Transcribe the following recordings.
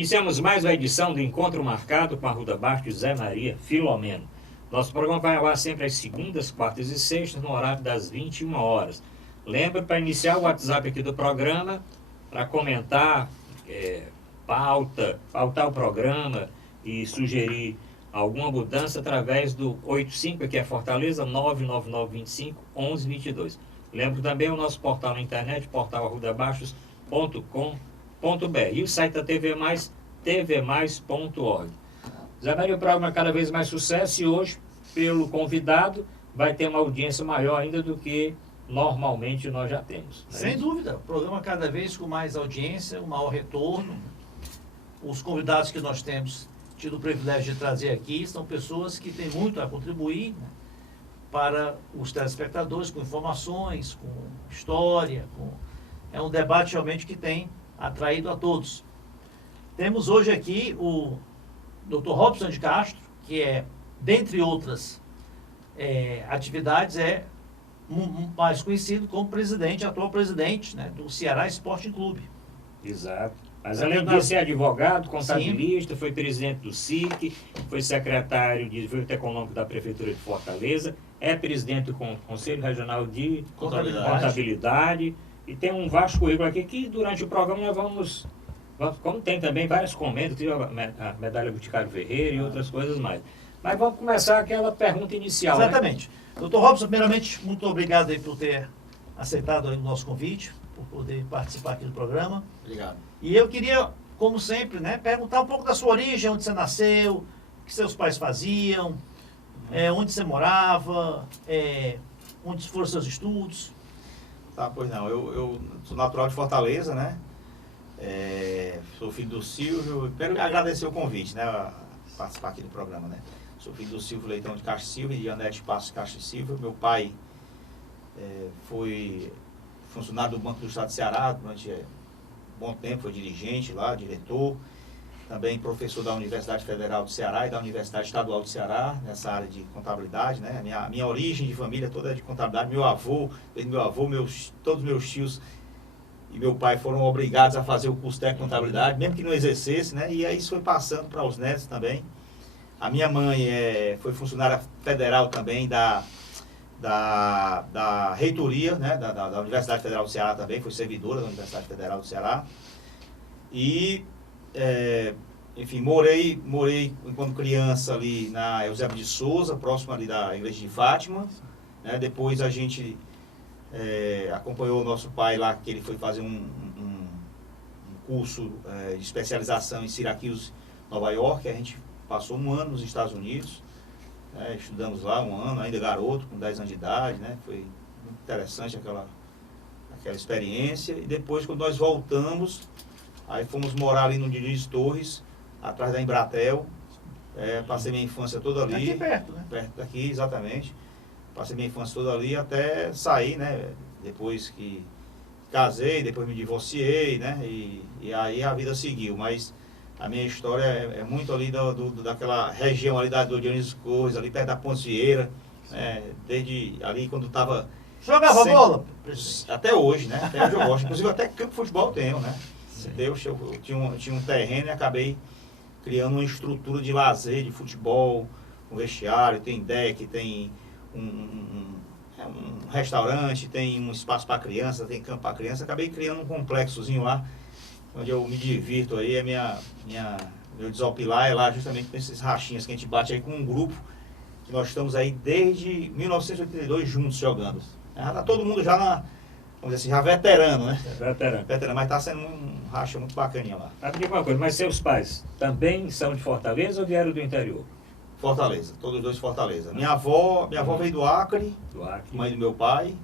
Iniciamos mais uma edição do Encontro Marcado com Arruda Baixo de Zé Maria Filomeno. Nosso programa vai ao ar sempre às segundas, quartas e sextas, no horário das 21 horas. Lembra, para iniciar o WhatsApp aqui do programa, para comentar, pautar o programa e sugerir alguma mudança através do 85, aqui é Fortaleza, 99925-1122. Lembro também o nosso portal na internet, portalarrudabaixos.com.br, e o site da TV Mais, tvmais.org. Zé Maria, o programa é cada vez mais sucesso e hoje, pelo convidado, vai ter uma audiência maior ainda do que normalmente nós já temos. Sem dúvida, o programa cada vez com mais audiência, um maior retorno. Os convidados que nós temos tido o privilégio de trazer aqui são pessoas que têm muito a contribuir, né, para os telespectadores, com informações, com história. É um debate realmente que tem atraído a todos. Temos hoje aqui o Dr. Robson de Castro, que é, dentre outras atividades, mais conhecido como presidente, atual presidente, né, do Ceará Sporting Clube. Exato. Mas além de ser advogado, contabilista, foi presidente do SIC, foi secretário de Desenvolvimento Econômico da Prefeitura de Fortaleza, é presidente do Conselho Regional de Contabilidade e tem um vasto currículo aqui que durante o programa nós vamos, como tem também várias comendas, a medalha Boticário Ferreira e outras coisas mais. Mas vamos começar aquela pergunta inicial. Exatamente. Né? Doutor Robson, primeiramente, muito obrigado aí por ter aceitado aí o nosso convite, por poder participar aqui do programa. Obrigado. E eu queria, como sempre, né, perguntar um pouco da sua origem, onde você nasceu, o que seus pais faziam, onde você morava, onde foram seus estudos. Tá, pois não. Eu sou natural de Fortaleza, né? Sou filho do Silvio. Primeiro, agradecer o convite, né? A participar aqui do programa, né? Sou filho do Silvio Leitão de Castro Silva e de Anete Passos Castro Silva. Meu pai foi funcionário do Banco do Estado de Ceará durante bom tempo, foi dirigente lá, diretor, também professor da Universidade Federal do Ceará e da Universidade Estadual do Ceará, nessa área de contabilidade, né? Minha origem de família toda é de contabilidade. Meu avô, todos meus tios e meu pai foram obrigados a fazer o curso técnico de contabilidade, mesmo que não exercesse, né? E aí isso foi passando para os netos também. A minha mãe foi funcionária federal também da reitoria, né, da Universidade Federal do Ceará também, foi servidora da Universidade Federal do Ceará. E, enfim, morei enquanto criança ali na Eusébio de Souza, próximo ali da Igreja de Fátima. Né? Depois a gente acompanhou o nosso pai lá, que ele foi fazer um curso de especialização em Syracuse, Nova York. A gente passou um ano nos Estados Unidos. Estudamos lá um ano, ainda garoto, com 10 anos de idade, né? Foi muito interessante aquela experiência. E depois, quando nós voltamos, aí fomos morar ali no Diniz Torres, atrás da Embratel. Passei minha infância toda ali. Aqui perto, né? Perto daqui, exatamente. Passei minha infância toda ali até sair, né? Depois que casei, depois me divorciei, né? E aí a vida seguiu, mas a minha história é muito ali daquela região ali do Dionísio Torres, ali perto da Ponte Vieira, desde ali quando estava... Jogava bola? Até hoje, né? Até hoje eu gosto. Inclusive até campo de futebol eu tenho, né? Eu tinha um terreno e acabei criando uma estrutura de lazer, de futebol, um vestiário, tem deck, tem um restaurante, tem um espaço para criança, tem campo para criança. Acabei criando um complexozinho lá, onde eu me divirto aí, meu desopilar é lá justamente com esses rachinhas que a gente bate aí com um grupo, que nós estamos aí desde 1982 juntos jogando. Já tá todo mundo já vamos dizer assim, já veterano, né? Veterano, mas tá sendo um racha muito bacaninha lá. Me diga uma coisa, mas seus pais também são de Fortaleza ou vieram do interior? Fortaleza, todos dois de Fortaleza. Minha avó veio do Acre, mãe do meu pai.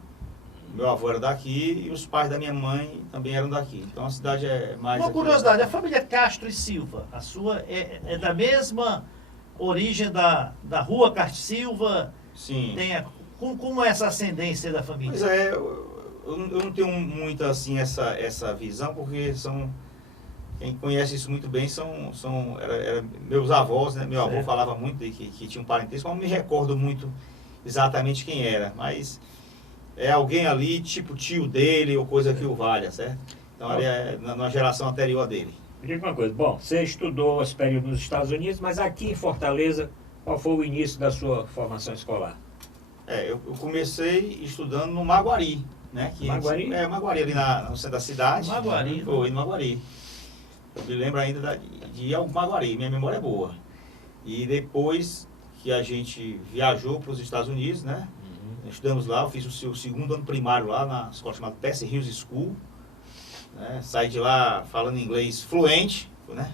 Meu avô era daqui e os pais da minha mãe também eram daqui. Então a cidade é mais... Uma curiosidade, a família Castro e Silva, a sua é da mesma origem da rua Castro Silva? Sim. Como é essa ascendência da família? Pois eu não tenho muito assim essa visão, porque quem conhece isso muito bem era meus avós, né? Meu avô falava muito que tinha um parentesco, mas não me recordo muito exatamente quem era, mas... é alguém ali, tipo tio dele ou coisa que o valha, certo? Então ali é na geração anterior dele. Me diga uma coisa, bom, você estudou esse período nos Estados Unidos, mas aqui em Fortaleza, qual foi o início da sua formação escolar? Eu comecei estudando no Maguari, né? Maguari? Maguari ali no centro da cidade. Maguari. Foi, no Maguari. Eu me lembro ainda de ir ao Maguari, minha memória é boa. E depois que a gente viajou para os Estados Unidos, né? Estudamos lá, eu fiz o segundo ano primário lá na escola chamada Pass Hills School. Né? Saí de lá falando inglês fluente, né?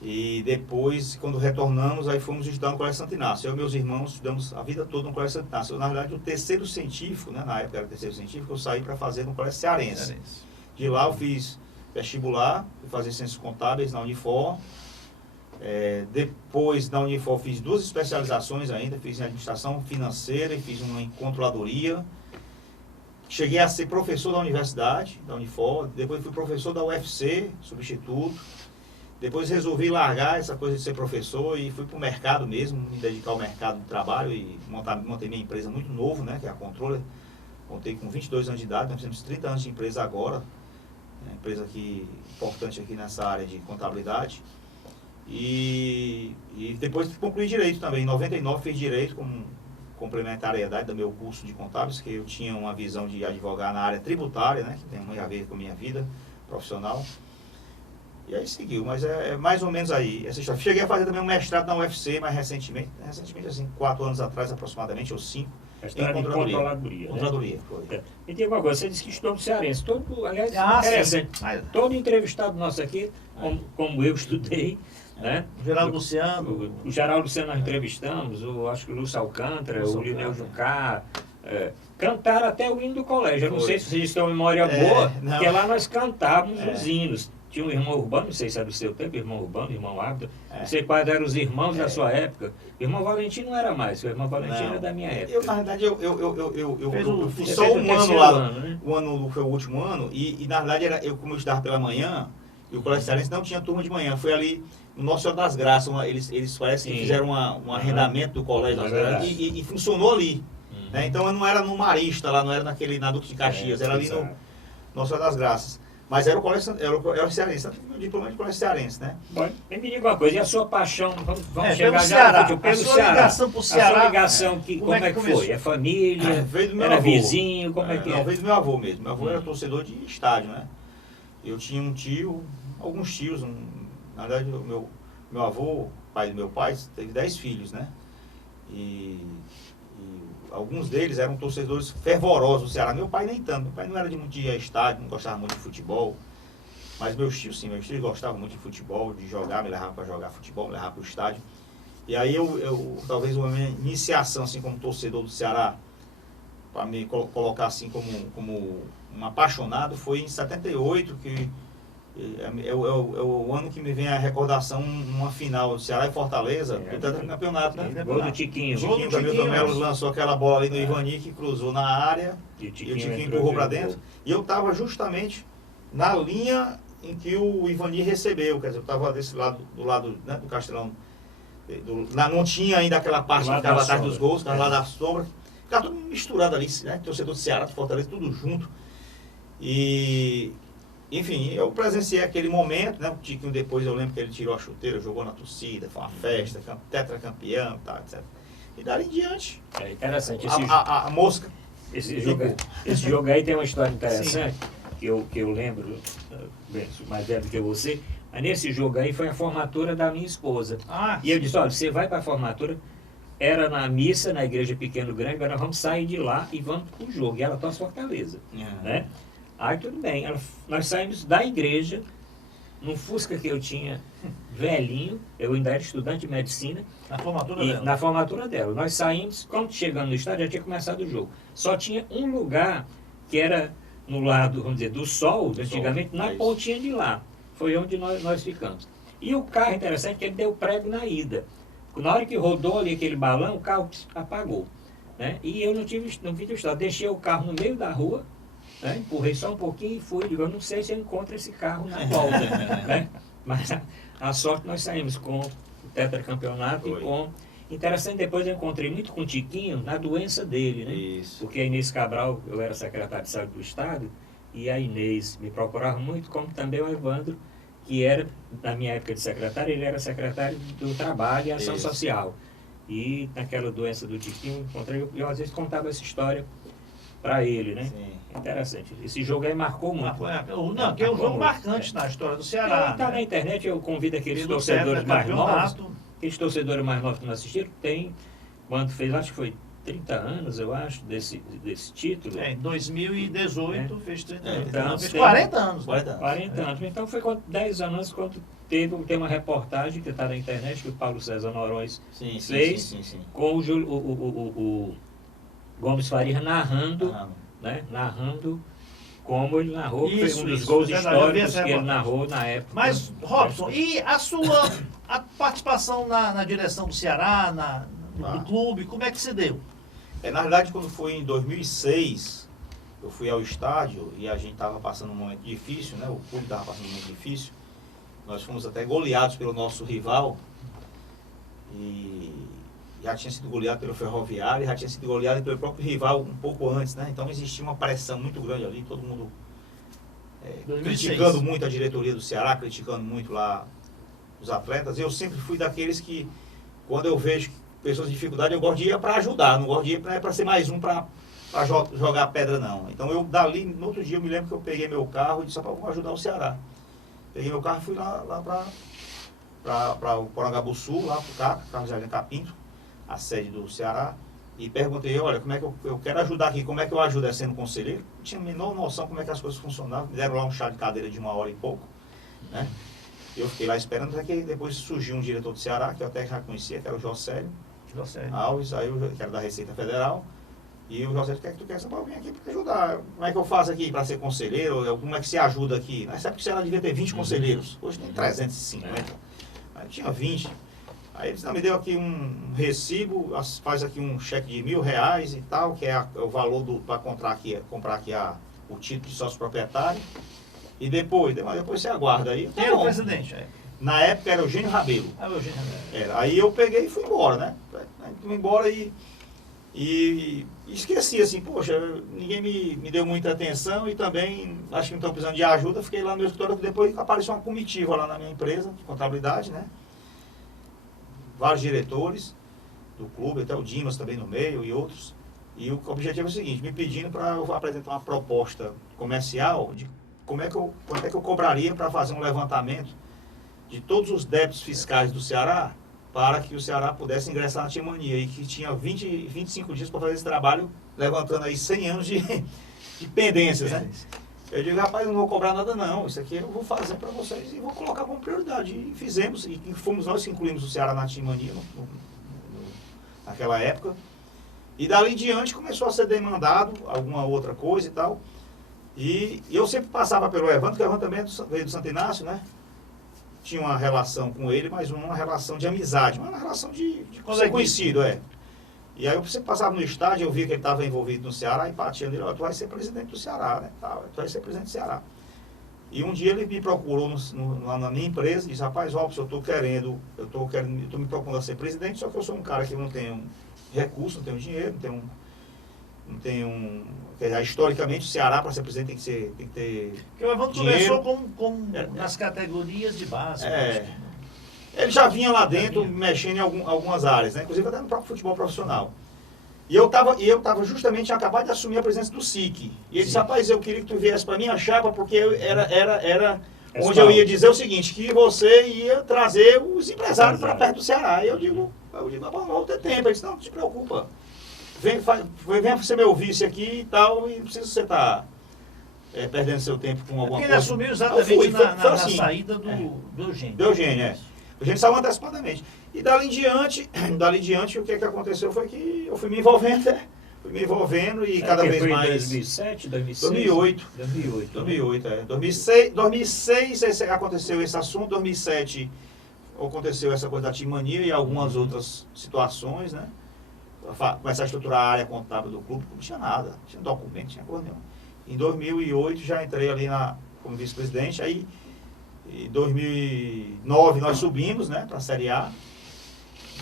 E depois, quando retornamos, aí fomos estudar no Colégio Santo Inácio. Eu e meus irmãos estudamos a vida toda no Colégio Santo Inácio. Na verdade, o terceiro científico, né? Na época era o terceiro científico, eu saí para fazer no Colégio Cearense. De lá eu fiz vestibular, fui fazer ciências contábeis na Unifor. Depois da Unifor fiz 2 especializações ainda, fiz em administração financeira e fiz uma em controladoria. Cheguei a ser professor da universidade, da Unifor, depois fui professor da UFC, substituto. Depois resolvi largar essa coisa de ser professor e fui para o mercado mesmo, me dedicar ao mercado de trabalho e montei minha empresa muito novo, né, que é a Controller. Montei com 22 anos de idade, nós temos 30 anos de empresa agora, uma empresa importante aqui nessa área de contabilidade. E depois concluí Direito também. Em 99 fiz Direito como complementariedade do meu curso de contábeis, que eu tinha uma visão de advogar na área tributária, né, que tem muito a ver com a minha vida profissional. E aí seguiu, mas é mais ou menos aí essa história. Cheguei a fazer também um mestrado na UFC, mais recentemente assim, 4 anos atrás aproximadamente, ou 5. Mestrado em controladoria. Controladoria, foi. E tem uma coisa, você disse que estudou no Cearense. Aliás, interessante. Sim. Todo entrevistado nosso aqui, como eu estudei, né? Geraldo Luciano. O Geraldo Luciano nós entrevistamos, acho que o Lúcio Alcântara, o Lineu Jucá, cantaram até o hino do colégio. Eu não sei se vocês têm uma memória boa, porque lá nós cantávamos os hinos. Tinha um irmão Urbano, não sei se é do seu tempo, irmão Urbano, irmão Ábito, não sei quais eram os irmãos da sua época. O irmão Valentim não era mais, o irmão Valentim era da minha época. Na verdade, eu fiz só um ano lá, né? O ano foi o último ano, e na verdade, como eu estudava pela manhã, e o Colégio Cearense não tinha turma de manhã, foi ali no Nosso Senhor das Graças, eles parece que fizeram um arrendamento do colégio, e funcionou ali. Né? Então eu não era no Marista, lá não era na Duque de Caxias, era ali no Nosso Senhor das Graças. Mas era o Colégio Cearense, eu tive meu diploma de Colégio Cearense, né? Bom, me diga uma coisa, e a sua paixão, vamos chegar pelo já Ceará, pelo a sua Ceará. Ligação pro Ceará, a sua ligação, como é que começou? foi? É família? Veio do meu era avô. vizinho? Como é que Não, é? veio do meu avô mesmo. Meu avô era torcedor de estádio, né? Eu tinha um tio, alguns tios, na verdade, meu avô, pai do meu pai, teve 10 filhos, né? E alguns deles eram torcedores fervorosos do Ceará. Meu pai nem tanto, meu pai não era de muito ir a estádio, não gostava muito de futebol. Mas meus tios gostavam muito de futebol, de jogar, me levavam para jogar futebol, me levavam para o estádio. E aí talvez uma minha iniciação assim como torcedor do Ceará, para me colocar assim como um apaixonado, foi em 78, que é o ano que me vem a recordação, uma final do Ceará e Fortaleza, do campeonato, né? Gol do Tiquinho. O Hamilton Melo lançou aquela bola ali no Ivani, que cruzou na área, e o Tiquinho empurrou para dentro. E eu estava justamente na linha em que o Ivani recebeu, quer dizer, eu estava desse lado, do lado, né, do Castelão, não tinha ainda aquela parte que ficava atrás dos gols, ficava lá da sombra, ficava tudo misturado ali, né, torcedor do Ceará, de Fortaleza, tudo junto. E, enfim, eu presenciei aquele momento, né, o Tiquinho depois eu lembro que ele tirou a chuteira, jogou na torcida, foi uma festa, tetracampeão e tal, etc. E dali em diante, é interessante. a mosca. Esse jogo aí tem uma história interessante. Que eu lembro, bem, sou mais velho do que você, mas nesse jogo aí foi a formatura da minha esposa. E eu disse, olha, você vai para a formatura, era na missa, na igreja Pequeno Grande, agora nós vamos sair de lá e vamos para o jogo. E ela torce Fortaleza. Né? Aí tudo bem, nós saímos da igreja, num Fusca que eu tinha velhinho, eu ainda era estudante de medicina. Na formatura dela. Nós saímos, quando chegamos no estádio, já tinha começado o jogo. Só tinha um lugar que era no lado, vamos dizer, do sol, antigamente, na pontinha de lá. Foi onde nós ficamos. E o carro, interessante, que ele deu prego na ida. Na hora que rodou ali aquele balão, o carro apagou. Né? E eu não vi o estado. Deixei o carro no meio da rua, né? Empurrei só um pouquinho e fui. Digo, eu não sei se eu encontro esse carro na volta. Né? Mas a sorte nós saímos com o tetracampeonato e com... Interessante, depois eu encontrei muito com o Tiquinho na doença dele, né? Isso. Porque a Inês Cabral, eu era secretário de saúde do Estado, e a Inês me procurava muito, como também o Evandro, que era, na minha época de secretário, ele era secretário do Trabalho e Ação Isso. Social. E naquela doença do Tiquinho, encontrei, eu às vezes contava essa história para ele, né? Sim. Interessante. Esse jogo aí marcou muito. Não, que é um jogo muito, marcante na história do Ceará. Está na né? internet, eu convido aqueles Pelo torcedores mais novos, tetracampeonato. aqueles torcedores mais novos que não assistiram, tem, quando fez, acho que foi 30 anos, eu acho, desse título. Em 2018 fez 30 anos. Então, Não, fez tem- 40 anos. 40 anos. 40 anos. Então foi 10 anos quando tem uma reportagem que está na internet que o Paulo César Norões Sim, fez sim. com o Gomes Faria narrando, Ah, né? Narrando como ele narrou, que foi Isso, um dos isso, gols verdade, eu vi históricos essa que ele reportagem. narrou na época. Mas, Robson, e a participação na direção do Ceará, do clube, como é que se deu? Na verdade, quando foi em 2006, eu fui ao estádio e a gente estava passando um momento difícil, né? O clube estava passando um momento difícil. Nós fomos até goleados pelo nosso rival e já tinha sido goleado pelo Ferroviário, já tinha sido goleado pelo próprio rival um pouco antes, né? Então existia uma pressão muito grande ali, todo mundo 2006. criticando muito a diretoria do Ceará, criticando muito lá os atletas. Eu sempre fui daqueles que, quando eu vejo pessoas em dificuldade, eu gosto de ir para ajudar, não gosto de ir para ser mais um para jogar pedra, não. Então eu dali, no outro dia, eu me lembro que eu peguei meu carro e disse, vou ajudar o Ceará. Peguei meu carro e fui lá para o Porangabuçu, lá para o Carlos Jardim Capinto, a sede do Ceará, e perguntei, olha, como é que eu quero ajudar aqui, como é que eu ajudo sendo conselheiro? Não tinha a menor noção como é que as coisas funcionavam, me deram lá um chá de cadeira de 1 hora e pouco, né? Eu fiquei lá esperando, até que depois surgiu um diretor do Ceará, que eu até já conhecia, que era o Josélio Alves, aí que era da Receita Federal, e o Josélio, o que é que tu quer? Eu vim aqui para ajudar, como é que eu faço aqui para ser conselheiro, como é que se ajuda aqui? Nessa época o Ceará devia ter 20 conselheiros, hoje tem 350, aí tinha 20. Aí eles me deu aqui um recibo, faz aqui um cheque de R$1.000 e tal, que é o valor para comprar aqui o título de sócio proprietário. E depois você aguarda aí. Quem era o presidente? Na época era o Eugênio Rabelo. Ah, o Eugênio Rabelo. Aí eu peguei e fui embora, né? Fui embora e esqueci assim, poxa, ninguém me deu muita atenção e também acho que não estão precisando de ajuda. Fiquei lá no meu escritório, depois apareceu uma comitiva lá na minha empresa de contabilidade, né? Vários diretores do clube, até o Dimas também no meio e outros. E o objetivo é o seguinte, me pedindo para eu apresentar uma proposta comercial de quanto é que eu cobraria para fazer um levantamento de todos os débitos fiscais do Ceará para que o Ceará pudesse ingressar na Timania e que tinha 25 dias para fazer esse trabalho, levantando aí 100 anos de pendências, né? Eu digo, rapaz, eu não vou cobrar nada não, isso aqui eu vou fazer para vocês e vou colocar como prioridade. E fizemos, e fomos nós que incluímos o Ceará na Timania naquela época. E dali em diante começou a ser demandado alguma outra coisa e tal. E eu sempre passava pelo Evandro, que o Evandro também veio do Santo Inácio, né? Tinha uma relação com ele, mas uma relação de amizade, uma relação de ser conhecido, E aí eu sempre passava no estádio, eu via que ele estava envolvido no Ceará, e batia nele, tu vai ser presidente do Ceará, né? Tu vai ser presidente do Ceará. E um dia ele me procurou lá na minha empresa e disse, rapaz, Robson, eu tô me propondo a ser presidente, só que eu sou um cara que não tenho recurso, não tenho dinheiro, historicamente o Ceará para ser presidente tem que ter Porque o Evandro dinheiro. começou nas categorias de base. Ele já vinha lá dentro mexendo em algumas áreas, né? Inclusive até no próprio futebol profissional. E eu estava justamente acabado de assumir a presença do SIC. E ele disse, rapaz, eu queria que tu viesse para minha chapa, porque era onde eu ia dizer o seguinte, que você ia trazer os empresários para perto do Ceará. E eu digo, não vou ter tempo. Ele disse, não te preocupa. Venha ser meu vice aqui e tal, e não precisa você estar perdendo seu tempo com alguma coisa. Ele assumiu exatamente na saída do Eugênio. Do Eugênio, O Eugênio saiu antecipadamente. E dali em diante, o que aconteceu foi que eu fui me envolvendo, e cada vez foi mais... 2007, 2006? 2008. 2006 aconteceu esse assunto, 2007 aconteceu essa coisa da Timania e algumas outras situações, né? Começar a estruturar a área contábil do clube, não tinha nada, não tinha documento, não tinha coisa nenhuma. Em 2008 já entrei ali como vice-presidente, aí em 2009 nós subimos, né, para a Série A,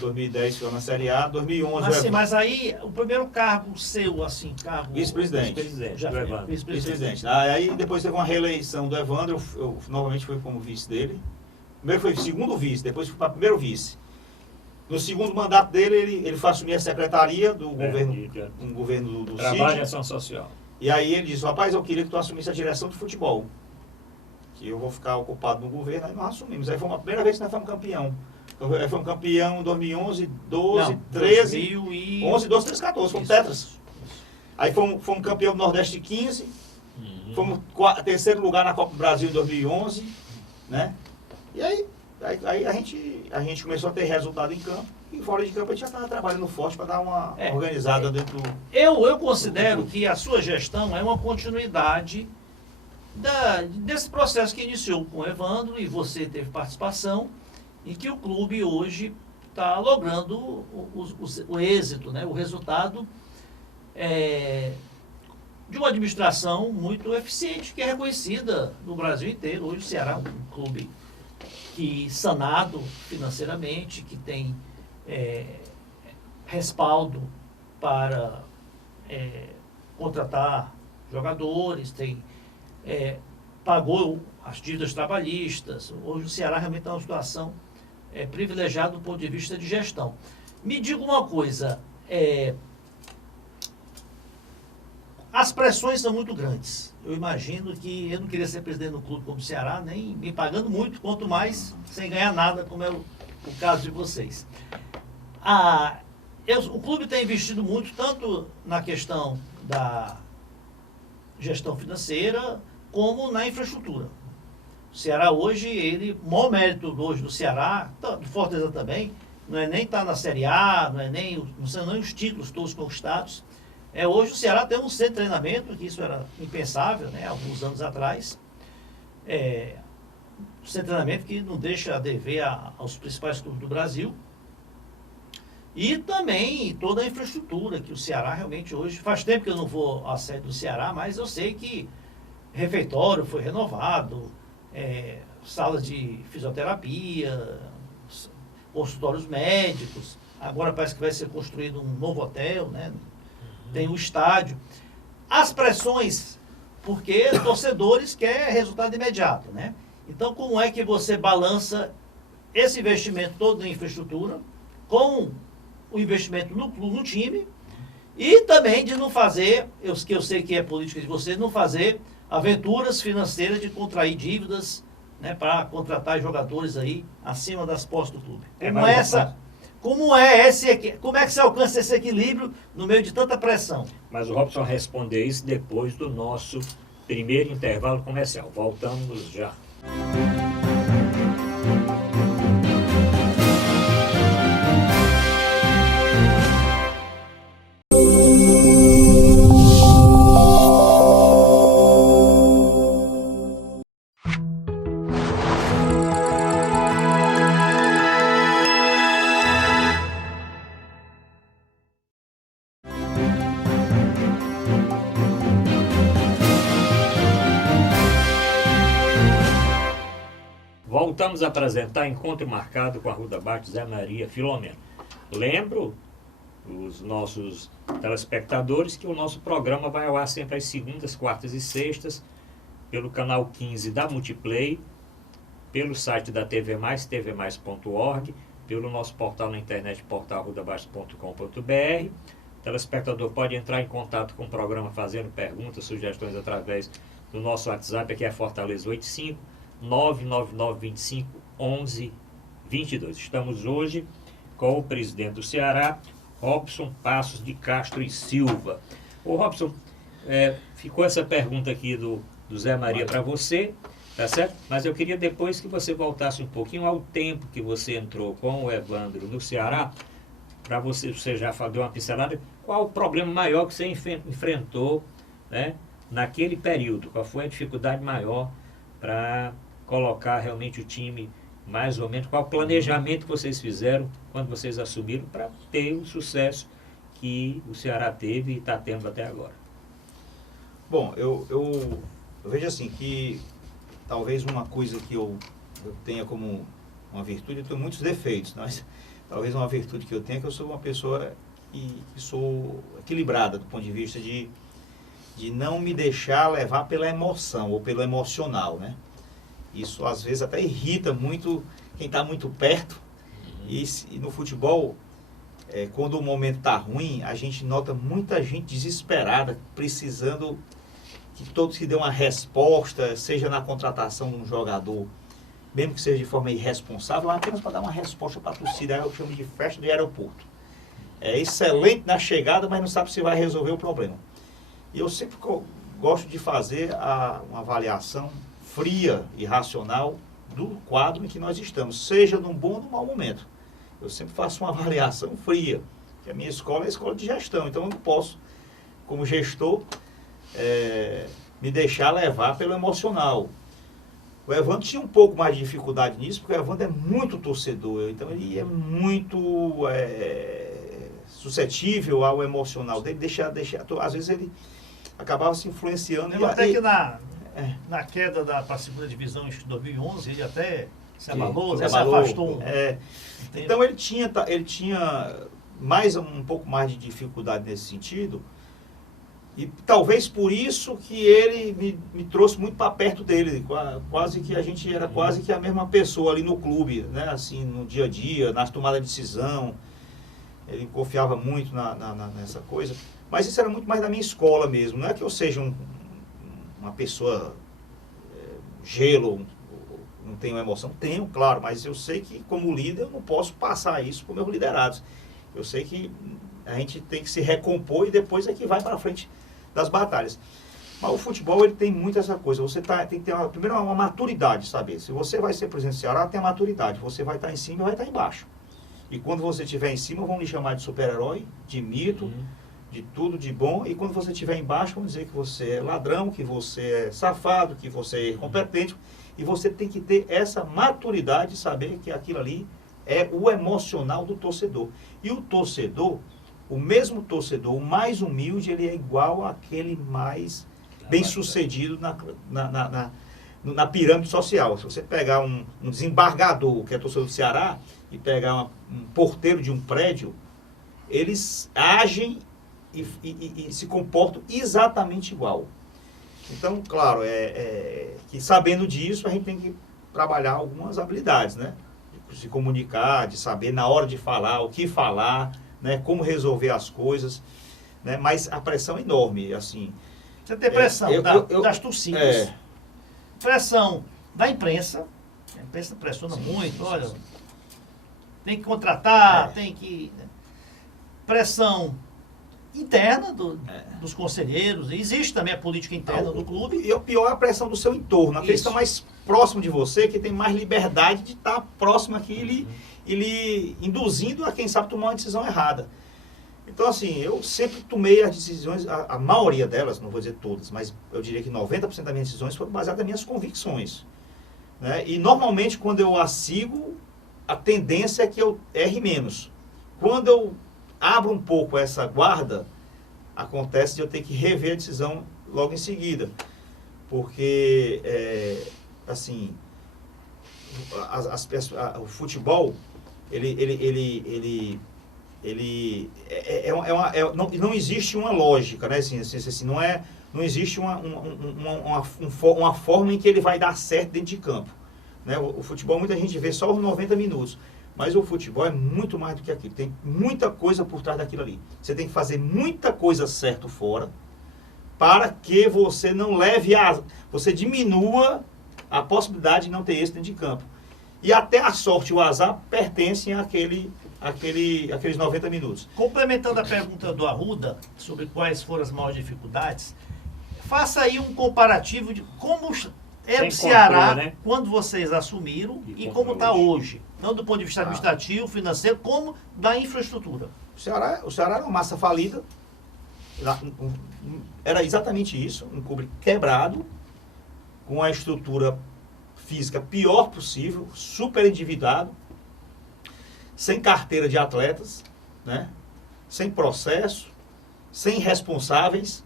2010 ficou na Série A, 2011... Mas, sim, mas aí, o primeiro cargo seu, assim, cargo... Vice-presidente. Já do Evandro. Vice-presidente. Aí depois teve uma reeleição do Evandro, eu novamente fui como vice dele. Primeiro foi segundo vice, depois fui para primeiro vice. No segundo mandato dele, ele foi assumir a secretaria do governo do Trabalho e Cid. Ação Social. E aí ele disse, rapaz, eu queria que tu assumisse a direção de futebol. Que eu vou ficar ocupado no governo, aí nós assumimos. Aí foi uma primeira vez que nós fomos campeão. Então, aí fomos campeão em 2011, 12, 13, 11, 12, 13, 14, fomos tetras. Aí fomos campeão do Nordeste 15, fomos terceiro lugar na Copa do Brasil em 2011, né? E aí a gente começou a ter resultado em campo, e fora de campo a gente já estava trabalhando forte para dar uma organizada dentro do... Eu considero que a sua gestão é uma continuidade desse processo que iniciou com o Evandro, e você teve participação, e que o clube hoje está logrando o êxito, né? O resultado de uma administração muito eficiente, que é reconhecida no Brasil inteiro. Hoje o Ceará é um clube sanado financeiramente, que tem respaldo para contratar jogadores, pagou as dívidas trabalhistas. Hoje o Ceará realmente está numa situação privilegiada do ponto de vista de gestão. Me diga uma coisa, as pressões são muito grandes. Eu imagino que eu não queria ser presidente do clube como o Ceará, nem me pagando muito, quanto mais sem ganhar nada, como é o caso de vocês. O clube tem investido muito, tanto na questão da gestão financeira, como na infraestrutura. O Ceará hoje, o maior mérito hoje do Ceará, do Fortaleza também, não é nem estar na Série A, não são nem os títulos todos conquistados. Hoje o Ceará tem um centro de treinamento, que isso era impensável, né, alguns anos atrás. Um centro de treinamento que não deixa a dever aos principais clubes do Brasil. E também toda a infraestrutura que o Ceará realmente hoje... Faz tempo que eu não vou à sede do Ceará, mas eu sei que refeitório foi renovado, salas de fisioterapia, consultórios médicos. Agora parece que vai ser construído um novo hotel, né? Tem um estádio. As pressões, porque torcedores querem resultado imediato, né? Então, como é que você balança esse investimento todo em infraestrutura com o investimento no time, e também de não fazer, que eu sei que é política de vocês, não fazer aventuras financeiras de contrair dívidas, né, para contratar jogadores aí acima das posses do clube. Como é que se alcança esse equilíbrio no meio de tanta pressão? Mas o Robson vai responder isso depois do nosso primeiro intervalo comercial. Voltamos já. Voltamos a apresentar encontro marcado com a Arruda Bate Zé Maria Filomeno. Lembro os nossos telespectadores que o nosso programa vai ao ar sempre às segundas, quartas e sextas, pelo canal 15 da Multiplay, pelo site da TV Mais, tvmais.org, pelo nosso portal na internet, portal.arrudabaixo.com.br. O telespectador pode entrar em contato com o programa fazendo perguntas, sugestões através do nosso WhatsApp, que é Fortaleza 85 99925 1122. Estamos hoje com o presidente do Ceará, Robson Passos de Castro e Silva. Ô Robson, ficou essa pergunta aqui do Zé Maria para você, tá certo? Mas eu queria depois que você voltasse um pouquinho ao tempo que você entrou com o Evandro no Ceará, para você já deu uma pincelada, qual o problema maior que você enfrentou, né, naquele período? Qual foi a dificuldade maior para colocar realmente o time mais ou menos? Qual o planejamento que vocês fizeram quando vocês assumiram para ter o sucesso que o Ceará teve e está tendo até agora? Bom, eu vejo assim que talvez uma coisa que eu tenha como uma virtude, eu tenho muitos defeitos, talvez uma virtude que eu tenho, é que eu sou uma pessoa que sou equilibrada do ponto de vista de não me deixar levar pela emoção ou pelo emocional, né? Isso às vezes até irrita muito quem está muito perto. E no futebol, quando o momento está ruim, a gente nota muita gente desesperada, precisando que todos que dêem uma resposta, seja na contratação de um jogador, mesmo que seja de forma irresponsável, apenas para dar uma resposta para a torcida. Eu chamo de festa de aeroporto. É excelente na chegada, mas não sabe se vai resolver o problema. E eu sempre gosto de fazer uma avaliação fria e racional do quadro em que nós estamos, seja num bom ou num mau momento. Eu sempre faço uma avaliação fria, que a minha escola é a escola de gestão, então eu não posso, como gestor, me deixar levar pelo emocional. O Evandro tinha um pouco mais de dificuldade nisso, porque o Evandro é muito torcedor, então ele é muito suscetível ao emocional dele, às vezes ele acabava se influenciando. Lembro até que na queda para a segunda divisão em 2011, ele até se abalou, se afastou. Então ele tinha um pouco mais de dificuldade nesse sentido, e talvez por isso que ele me trouxe muito para perto dele, quase que a gente era quase que a mesma pessoa ali no clube, né? Assim, no dia a dia, nas tomadas de decisão. Ele confiava muito nessa coisa, mas isso era muito mais da minha escola mesmo. Não é que eu seja uma pessoa gelo, não tenho emoção. Tenho, claro, mas eu sei que como líder eu não posso passar isso para os meus liderados. Eu sei que a gente tem que se recompor e depois é que vai para frente das batalhas. Mas o futebol, ele tem muito essa coisa. Você tem que ter primeiro uma maturidade, saber. Se você vai ser presidente do Ceará, tem a maturidade. Você vai estar em cima e vai estar embaixo. E quando você estiver em cima, vão lhe chamar de super-herói, de mito, de tudo de bom. E quando você estiver embaixo, vão dizer que você é ladrão, que você é safado, que você é incompetente. E você tem que ter essa maturidade de saber que aquilo ali é o emocional do torcedor. E o torcedor, o mesmo torcedor, o mais humilde, ele é igual àquele mais bem-sucedido na pirâmide social. Se você pegar um desembargador, que é torcedor do Ceará, e pegar um porteiro de um prédio, eles agem e se comportam exatamente igual. Então, claro, que sabendo disso, a gente tem que trabalhar algumas habilidades, né? De se comunicar, de saber na hora de falar, o que falar, né? Como resolver as coisas, né? Mas a pressão é enorme, assim. Você tem pressão das torcidas, pressão da imprensa, a imprensa pressiona muito, olha, tem que contratar, tem que... Pressão interna dos conselheiros, existe também a política interna do clube. E o pior é a pressão do seu entorno, aqueles que estão mais próximos de você, que tem mais liberdade de estar próximo aqui, ele induzindo a quem sabe tomar uma decisão errada. Então, assim, eu sempre tomei as decisões, a maioria delas, não vou dizer todas, mas eu diria que 90% das minhas decisões foram baseadas nas minhas convicções. Né? E, normalmente, quando eu as sigo, a tendência é que eu erre menos. Quando eu abro um pouco essa guarda, acontece de eu ter que rever a decisão logo em seguida. Porque, assim, o futebol, não existe uma lógica, né? Assim, não existe uma forma em que ele vai dar certo dentro de campo. Né? O futebol, muita gente vê só os 90 minutos. Mas o futebol é muito mais do que aquilo. Tem muita coisa por trás daquilo ali. Você tem que fazer muita coisa certo fora para que você não você diminua a possibilidade de não ter êxito dentro de campo. E até a sorte e o azar pertencem àqueles 90 minutos. Complementando a pergunta do Arruda sobre quais foram as maiores dificuldades, faça aí um comparativo de como era o Ceará, né? Quando vocês assumiram e como está hoje. Não do ponto de vista administrativo, financeiro, como da infraestrutura. O Ceará era uma massa falida. Era exatamente isso, um clube quebrado, com a estrutura física pior possível, super endividado, sem carteira de atletas, né? Sem processo, sem responsáveis,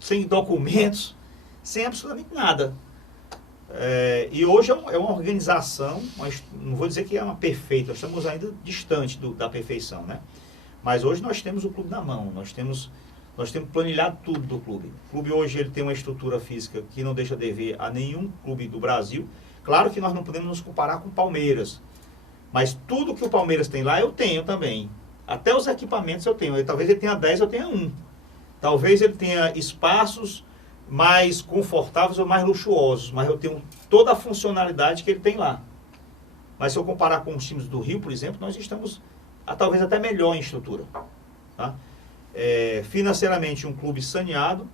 sem documentos, sem absolutamente nada. E hoje é uma organização, mas não vou dizer que é uma perfeita, nós estamos ainda distante da perfeição, né? Mas hoje nós temos o clube na mão, nós temos planilhado tudo do clube. O clube hoje ele tem uma estrutura física que não deixa dever a nenhum clube do Brasil. Claro que nós não podemos nos comparar com o Palmeiras, mas tudo que o Palmeiras tem lá eu tenho também. Até os equipamentos eu tenho. Talvez ele tenha 10, eu tenha 1. Talvez ele tenha espaços mais confortáveis ou mais luxuosos, mas eu tenho toda a funcionalidade que ele tem lá. Mas se eu comparar com os times do Rio, por exemplo, nós estamos talvez até melhor em estrutura. Tá? Financeiramente, um clube saneado,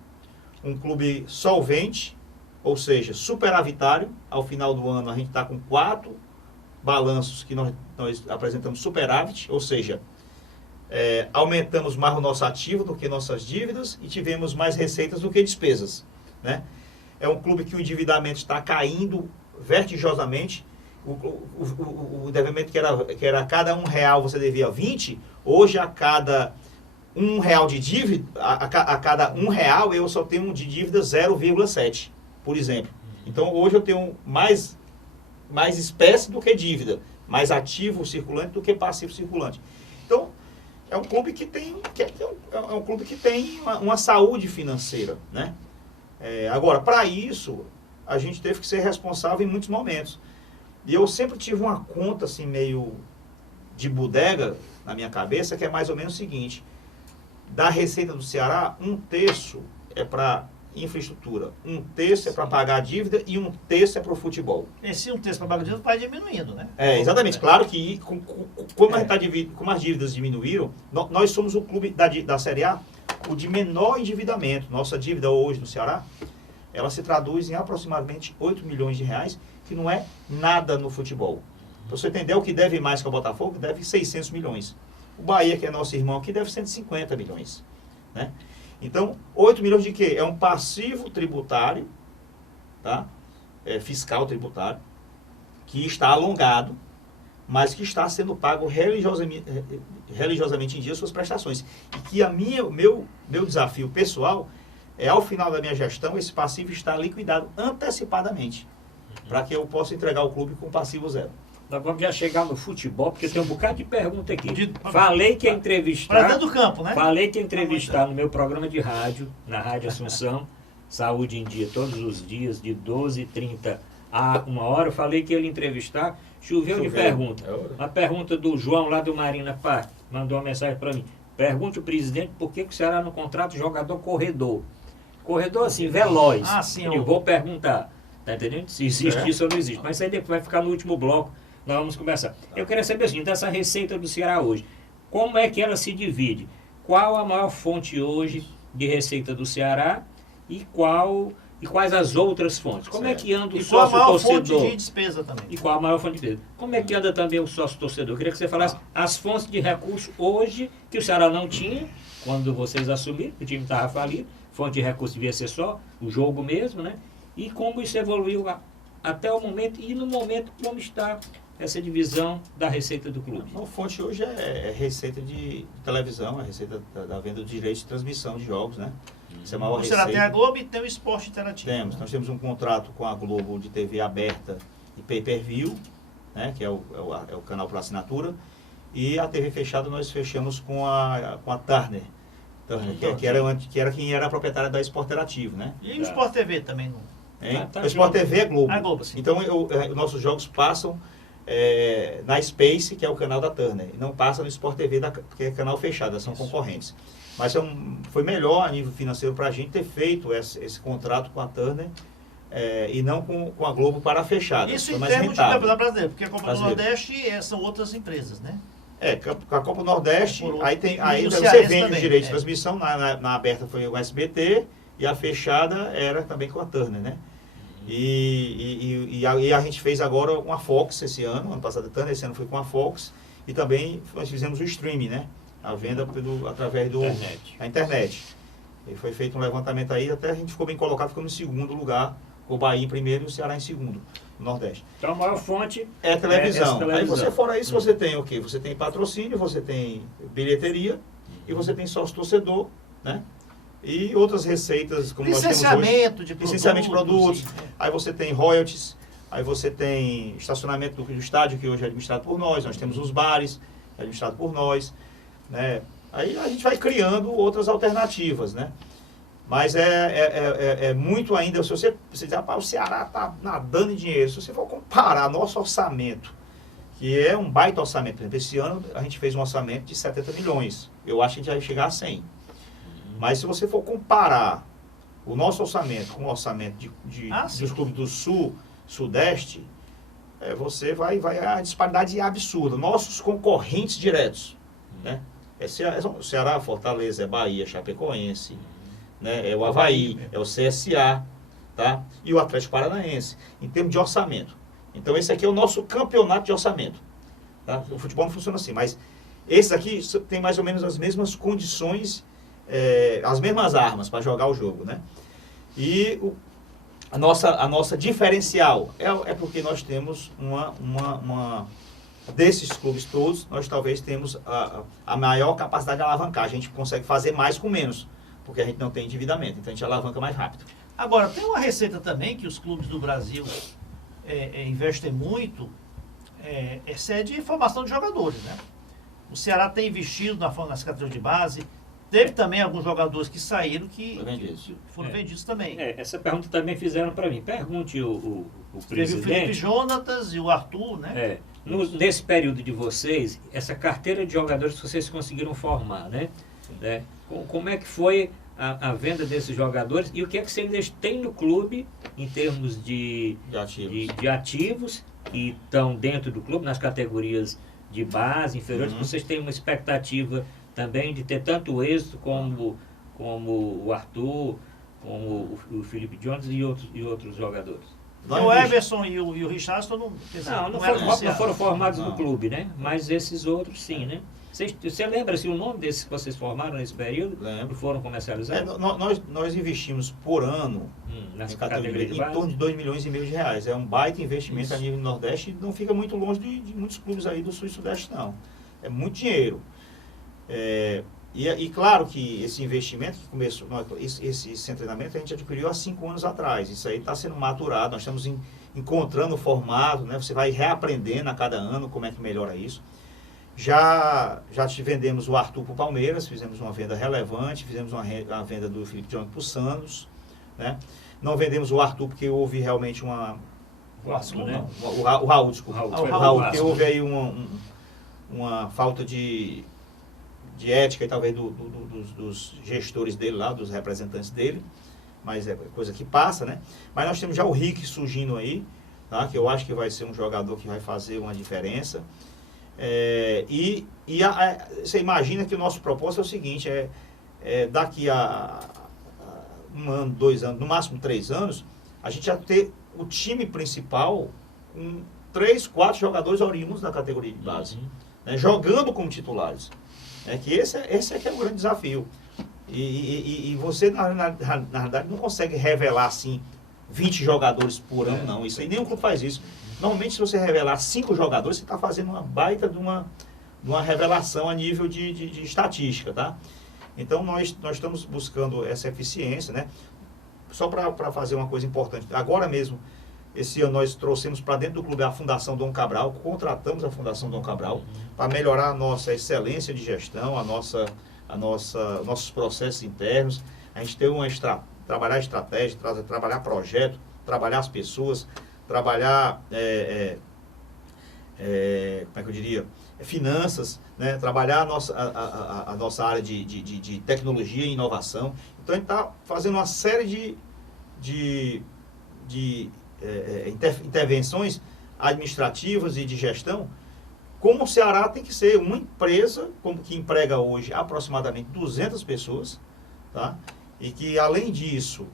um clube solvente, ou seja, superavitário. Ao final do ano, a gente está com 4 balanços que nós apresentamos superávit, ou seja, aumentamos mais o nosso ativo do que nossas dívidas e tivemos mais receitas do que despesas, né? É um clube que o endividamento está caindo vertiginosamente. O devedimento que era a cada R$1 você devia 20, hoje a cada R$1 de dívida, a cada R$1 eu só tenho de dívida 0,7, por exemplo. Então hoje eu tenho mais espécie do que dívida, mais ativo circulante do que passivo circulante. Então é um clube que tem uma saúde financeira, né? Agora, para isso, a gente teve que ser responsável em muitos momentos. E eu sempre tive uma conta assim meio de bodega na minha cabeça, que é mais ou menos o seguinte: da receita do Ceará, 1/3 é para infraestrutura, 1/3 é para pagar a dívida e 1/3 é para o futebol. Esse 1/3 para pagar a dívida vai diminuindo, né? Exatamente. Claro que como as dívidas diminuíram, nós somos o clube da Série A, o de menor endividamento. Nossa dívida hoje no Ceará, ela se traduz em aproximadamente 8 milhões de reais, que não é nada no futebol. Para você entender, o que deve mais que o Botafogo, deve 600 milhões. O Bahia, que é nosso irmão aqui, deve 150 milhões. Né? Então, 8 milhões de quê? É um passivo tributário, tá? Fiscal tributário, que está alongado, mas que está sendo pago religiosamente em dia suas prestações. E que o meu desafio pessoal é, ao final da minha gestão, esse passivo estar liquidado antecipadamente, para que eu possa entregar o clube com passivo 0. Nós vamos já chegar no futebol, porque tem um bocado de pergunta aqui. Falei que ia entrevistar... Para dentro do campo, né? Falei que ia entrevistar no meu programa de rádio, na Rádio Assunção, Saúde em Dia, todos os dias, de 12h30 a 1h. Eu falei que ia lhe entrevistar, choveu de pergunta. A pergunta do João, lá do Marina Park, mandou uma mensagem para mim. Pergunte ao presidente por que o Ceará não contrata jogador corredor. Corredor assim, veloz. Sim. Eu vou perguntar. Tá entendendo? Se existe isso ou não existe. Mas isso aí depois vai ficar no último bloco. Nós vamos começar. Eu queria saber assim, dessa receita do Ceará hoje, como é que ela se divide? Qual a maior fonte hoje de receita do Ceará e quais as outras fontes? Como é que anda o sócio-torcedor? E qual a maior fonte de despesa também? E qual a maior fonte de despesa? Como é que anda também o sócio-torcedor? Eu queria que você falasse as fontes de recurso hoje, que o Ceará não tinha, quando vocês assumiram, que o time estava falido, fonte de recurso devia ser só o jogo mesmo, né? E como isso evoluiu até o momento, e no momento como está essa divisão da receita do clube. A fonte hoje é receita de televisão, é receita da venda de direitos de transmissão de jogos, né? Isso é a maior receita. Tem a Globo e tem o esporte interativo. Temos, nós temos um contrato com a Globo de TV aberta e pay-per-view, né? Que é o canal por assinatura, e a TV fechada nós fechamos com a Turner, que era quem era a proprietária da Sport Interativo, né? E o Sport TV também não? O Sport TV é Globo. A Globo, sim. Então, nossos jogos passam na Space, que é o canal da Turner, e não passa no Sport TV, que é canal fechado, são concorrentes. Mas foi melhor a nível financeiro para a gente ter feito esse contrato com a Turner e não com a Globo para a fechada. Isso em termos de campeonato brasileiro, porque a Copa do Nordeste são outras empresas, né? Com a Copa do Nordeste, aí você vende os direitos de transmissão, na aberta foi o SBT, e a fechada era também com a Turner, né? E a gente fez agora uma Fox esse ano passado a Turner, esse ano foi com a Fox, e também nós fizemos o streaming, né? A venda através da internet. E foi feito um levantamento aí, até a gente ficou bem colocado, ficamos em segundo lugar, com o Bahia em primeiro e o Ceará em segundo, no Nordeste. Então a maior fonte é televisão. Aí você, fora isso, você tem o quê? Você tem patrocínio, você tem bilheteria e você tem sócio-torcedor, né? E outras receitas, como nós temos hoje. Licenciamento de Produtos. Sim. Aí você tem royalties, aí você tem estacionamento do estádio, que hoje é administrado por nós temos os bares, é administrado por nós, né? Aí a gente vai criando outras alternativas, né? Mas é muito ainda, se você diz, o Ceará está nadando em dinheiro, se você for comparar nosso orçamento, que é um baita orçamento, por exemplo, esse ano a gente fez um orçamento de 70 milhões, eu acho que a gente vai chegar a 100. Mas se você for comparar o nosso orçamento com o orçamento dos clubes do Sul, Sudeste, você a disparidade é absurda. Nossos concorrentes diretos, né? É Ceará, Fortaleza, é Bahia, Chapecoense, né? É o Avaí, é o CSA, tá? E o Atlético Paranaense, em termos de orçamento. Então esse aqui é o nosso campeonato de orçamento. Tá? O futebol não funciona assim, mas esse aqui tem mais ou menos as mesmas condições, as mesmas armas para jogar o jogo, né? E a nossa diferencial é porque nós temos desses clubes todos, nós talvez temos a maior capacidade de alavancagem. A gente consegue fazer mais com menos, porque a gente não tem endividamento, então a gente alavanca mais rápido. Agora, tem uma receita também que os clubes do Brasil investem muito, é de formação de jogadores, né? O Ceará tem investido nas categorias de base. Teve também alguns jogadores que saíram que foram vendidos também. Essa pergunta também fizeram para mim. Pergunte o presidente. Teve o Felipe Jonatas e o Arthur, né? Nesse período de vocês, essa carteira de jogadores que vocês conseguiram formar, né? Como é que foi a venda desses jogadores e o que é que vocês têm no clube em termos de ativos que estão dentro do clube, nas categorias de base, inferiores, vocês têm uma expectativa também de ter tanto êxito como o Arthur, como o Felipe Jones e outros jogadores? O Everson e o Richardson não foram formados no clube, né? Mas esses outros sim, né? Você lembra o nome desses que vocês formaram nesse período? Lembro. E foram comercializados? Nós investimos por ano nessa em categoria em torno de 2,5 milhões de reais. É um baita investimento a nível do Nordeste e não fica muito longe de muitos clubes aí do Sul e Sudeste, não. É muito dinheiro. E claro que esse investimento que começou, esse treinamento a gente adquiriu há 5 anos atrás. Isso aí está sendo maturado, nós estamos encontrando o formato, né? Você vai reaprendendo a cada ano como é que melhora isso. Já te vendemos o Arthur para o Palmeiras, fizemos uma venda relevante, fizemos uma venda do Felipe Jones para o Santos, né? Não vendemos o Arthur porque houve realmente o Raul, desculpa. O Raul, porque houve aí uma falta de ética e talvez dos gestores dele lá, dos representantes dele, mas é coisa que passa, né? Mas nós temos já o Rick surgindo aí, tá? Que eu acho que vai ser um jogador que vai fazer uma diferença. Você imagina que o nosso propósito é o seguinte, daqui a 1 ano, 2 anos, no máximo 3 anos, a gente já ter o time principal com 3, 4 jogadores oriundos da categoria de base, né? Jogando como titulares. Que esse é que é o grande desafio. E você, na verdade, não consegue revelar assim 20 jogadores por ano, não. Isso aí nenhum clube faz isso. Normalmente, se você revelar 5 jogadores, você está fazendo uma baita de uma revelação a nível de estatística, tá? Então, nós estamos buscando essa eficiência, né? Só para fazer uma coisa importante. Agora mesmo, esse ano nós trouxemos para dentro do clube a Fundação Dom Cabral, contratamos a Fundação Dom Cabral para melhorar a nossa excelência de gestão, nossos processos internos. A gente tem trabalhar estratégia, trabalhar projeto, trabalhar as pessoas, trabalhar, como é que eu diria, finanças, né? Trabalhar a nossa área de tecnologia e inovação. Então, a gente está fazendo uma série de intervenções administrativas e de gestão, como o Ceará tem que ser uma empresa que emprega hoje aproximadamente 200 pessoas, tá? E que, além disso,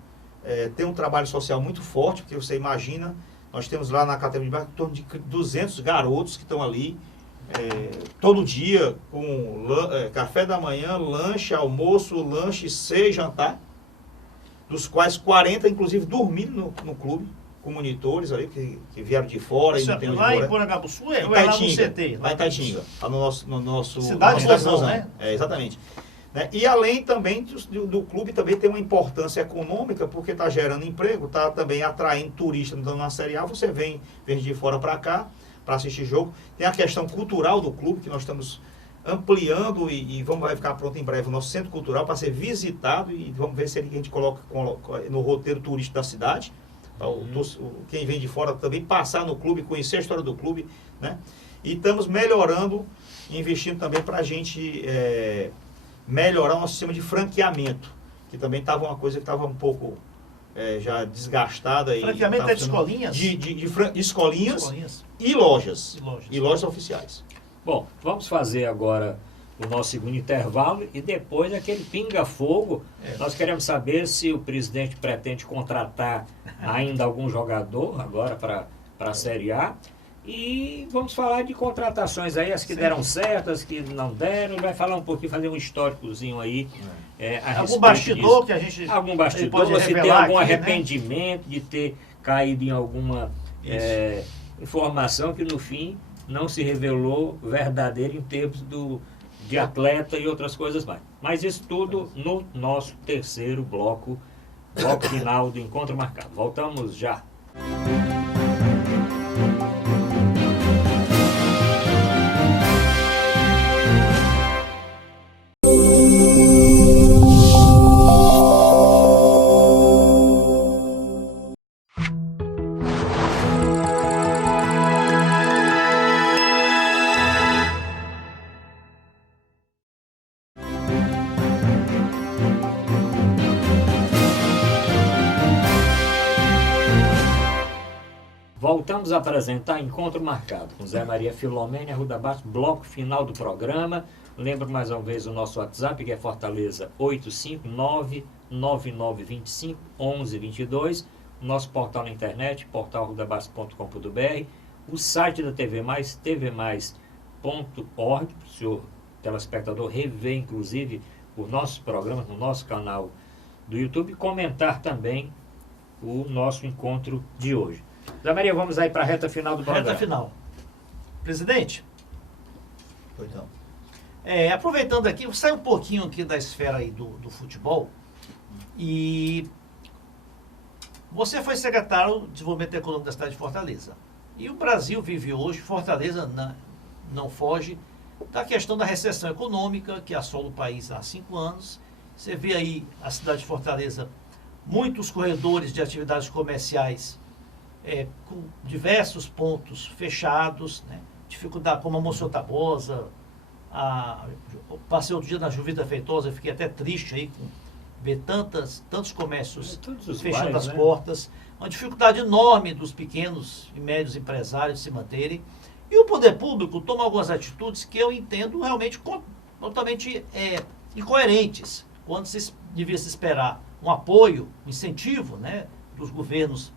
tem um trabalho social muito forte, porque você imagina, nós temos lá na categoria de base em torno de 200 garotos que estão ali todo dia com café da manhã, lanche, almoço, lanche, ceia e jantar, dos quais 40, inclusive, dormindo no clube, com monitores ali, que vieram de fora. Isso e não tem onde lá morar. Em Porangabuçu ou é lá no CT? Lá em Taitinga, lá no nosso Cidade de Mozão, né? Exatamente. né? E além também do clube também tem uma importância econômica, porque está gerando emprego, está também atraindo turistas dando uma Série A, você vem de fora para cá para assistir jogo. Tem a questão cultural do clube, que nós estamos ampliando e vai ficar pronto em breve o nosso centro cultural para ser visitado, e vamos ver se a gente coloca no roteiro turístico da cidade. Quem vem de fora também passar no clube, conhecer a história do clube, né? E estamos melhorando, investindo também para a gente melhorar o nosso sistema de franqueamento, que também estava uma coisa que estava um pouco já desgastada. Franqueamento de escolinhas? De escolinhas e lojas. E lojas oficiais. Bom, vamos fazer agora o nosso segundo intervalo e depois aquele pinga-fogo. Nós queremos saber se o presidente pretende contratar ainda algum jogador agora para a Série A. E vamos falar de contratações aí, as que deram certo, as que não deram. Ele vai falar um pouquinho, fazer um históricozinho aí. Algum bastidor disso. Que a gente algum bastidor, você tem algum arrependimento, né, de ter caído em alguma informação que no fim não se revelou verdadeira em termos de atleta e outras coisas mais. Mas isso tudo no nosso terceiro bloco final do Encontro Marcado. Voltamos já. Voltamos a apresentar Encontro Marcado com Zé Maria Filomena, Arruda Bastos, bloco final do programa. Lembro mais uma vez o nosso WhatsApp, que é Fortaleza 859-9925-1122. Nosso portal na internet, portal.arrudabastos.com.br. O site da TV Mais, tvmais.org, para o senhor telespectador rever, inclusive, os nossos programas no nosso canal do YouTube e comentar também o nosso encontro de hoje. Zé Maria, vamos aí para a reta final do programa. Reta final. Presidente. Pois não. Aproveitando aqui, sai um pouquinho aqui da esfera aí do futebol. E você foi secretário de Desenvolvimento Econômico da cidade de Fortaleza. E o Brasil vive hoje, Fortaleza não foge da questão da recessão econômica que assola o país há 5 anos. Você vê aí a cidade de Fortaleza, muitos corredores de atividades comerciais com diversos pontos fechados, né? Dificuldade, como a Monsenhor Tabosa, passei outro dia na Juvita Feitosa, fiquei até triste aí com ver tantos comércios fechando as portas, uma dificuldade enorme dos pequenos e médios empresários se manterem, e o poder público toma algumas atitudes que eu entendo realmente totalmente incoerentes, quando se devia se esperar um apoio, um incentivo, né, dos governos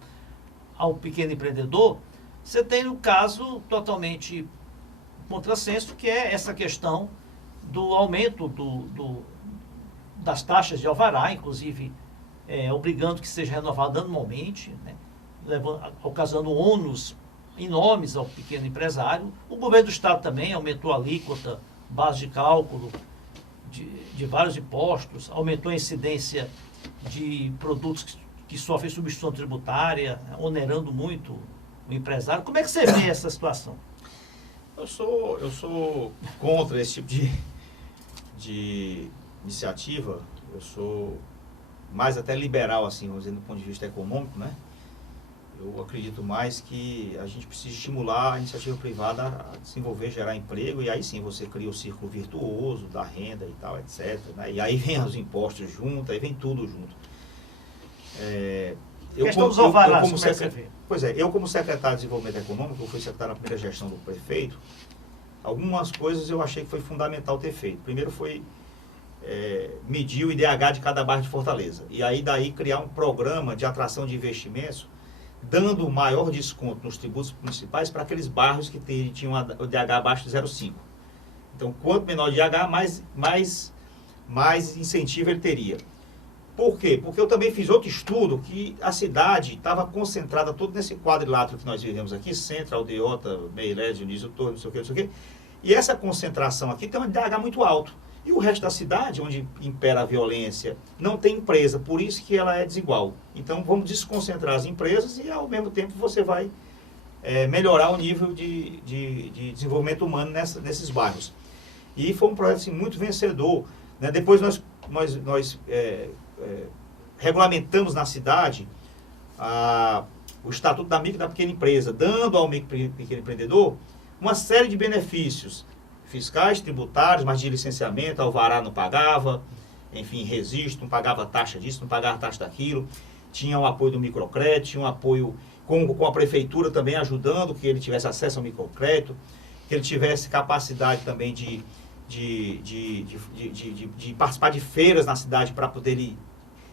ao pequeno empreendedor. Você tem um caso totalmente contrassenso, que é essa questão do aumento das taxas de alvará, inclusive obrigando que seja renovado anualmente, né, ocasionando ônus enormes ao pequeno empresário. O governo do estado também aumentou a alíquota, base de cálculo de vários impostos, aumentou a incidência de produtos que sofrem substituição tributária, onerando muito o empresário. Como é que você vê essa situação? Eu sou contra esse tipo de iniciativa. Eu sou mais até liberal, assim, vamos dizer, do ponto de vista econômico, né? Eu acredito mais que a gente precisa estimular a iniciativa privada a desenvolver, gerar emprego, e aí sim você cria o círculo virtuoso da renda e tal, etc, né? E aí vem os impostos junto, aí vem tudo junto. Eu como secretário de Desenvolvimento Econômico, eu fui secretário na primeira gestão do prefeito, algumas coisas eu achei que foi fundamental ter feito. Primeiro foi medir o IDH de cada bairro de Fortaleza. E aí daí criar um programa de atração de investimentos, dando maior desconto nos tributos municipais para aqueles bairros que tinham o IDH abaixo de 0,5. Então, quanto menor o IDH, mais incentivo ele teria. Por quê? Porque eu também fiz outro estudo que a cidade estava concentrada todo nesse quadrilátero que nós vivemos aqui, Centro, Aldeota, Meirelles, Dionísio Torres, não sei o quê. E essa concentração aqui tem um IDH muito alto. E o resto da cidade, onde impera a violência, não tem empresa, por isso que ela é desigual. Então vamos desconcentrar as empresas e ao mesmo tempo você vai melhorar o nível de desenvolvimento humano nesses bairros. E foi um projeto assim, muito vencedor. Né? Depois nós regulamentamos na cidade o Estatuto da Micro e da Pequena Empresa, dando ao micro e pequeno empreendedor uma série de benefícios fiscais, tributários, mas de licenciamento, alvará não pagava, enfim, registro, não pagava taxa disso, não pagava taxa daquilo, tinha o apoio do microcrédito, tinha um apoio com a prefeitura também ajudando que ele tivesse acesso ao microcrédito, que ele tivesse capacidade também de participar de feiras na cidade para poder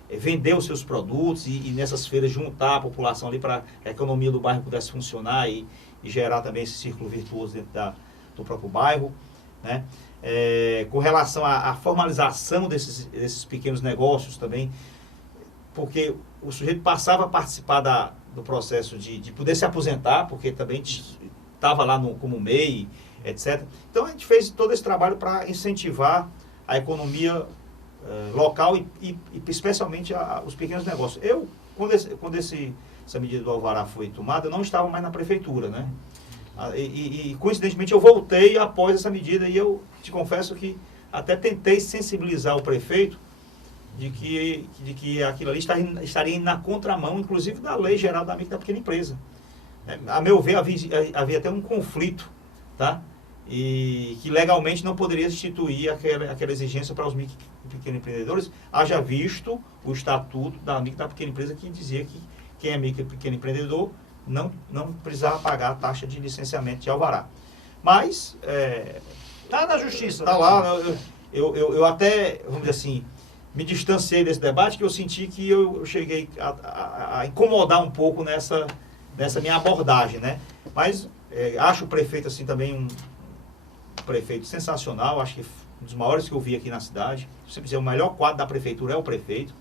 vender os seus produtos e nessas feiras juntar a população ali para que a economia do bairro pudesse funcionar e gerar também esse círculo virtuoso dentro do próprio bairro. Né? Com relação à formalização desses pequenos negócios também, porque o sujeito passava a participar do processo de poder se aposentar, porque também estava lá como MEI, etc. Então a gente fez todo esse trabalho para incentivar a economia local e especialmente os pequenos negócios. Quando essa medida do alvará foi tomada, eu não estava mais na prefeitura, né? E coincidentemente eu voltei após essa medida e eu te confesso que até tentei sensibilizar o prefeito de que aquilo ali estaria indo na contramão, inclusive da Lei Geral da Micro e da Pequena Empresa. A meu ver, havia até um conflito, tá? E que legalmente não poderia instituir aquela exigência para os micro e pequenos empreendedores, haja visto o Estatuto da Micro e da Pequena Empresa que dizia que quem é micro e pequeno empreendedor não precisava pagar a taxa de licenciamento de alvará. Mas está na justiça. Está lá. Eu até, vamos dizer assim, me distanciei desse debate, que eu senti que eu cheguei a incomodar um pouco nessa minha abordagem, né? Mas acho o prefeito assim também um prefeito sensacional, acho que um dos maiores que eu vi aqui na cidade. Se dizer, o melhor quadro da prefeitura é o prefeito.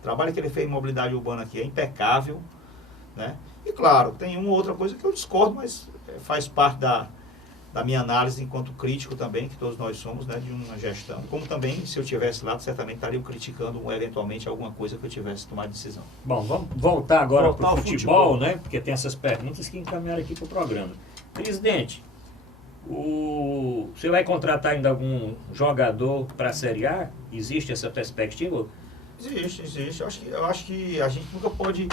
O trabalho que ele fez em mobilidade urbana aqui é impecável, né? E claro, tem uma ou outra coisa que eu discordo, mas faz parte da minha análise enquanto crítico também, que todos nós somos, né, de uma gestão. Como também, se eu estivesse lá, certamente estaria criticando eventualmente alguma coisa que eu tivesse tomado decisão. Bom, vamos voltar agora para o futebol, né? Porque tem essas perguntas que encaminharam aqui para o programa. Presidente, você vai contratar ainda algum jogador para a Série A? Existe essa perspectiva? Existe. Eu acho que a gente nunca pode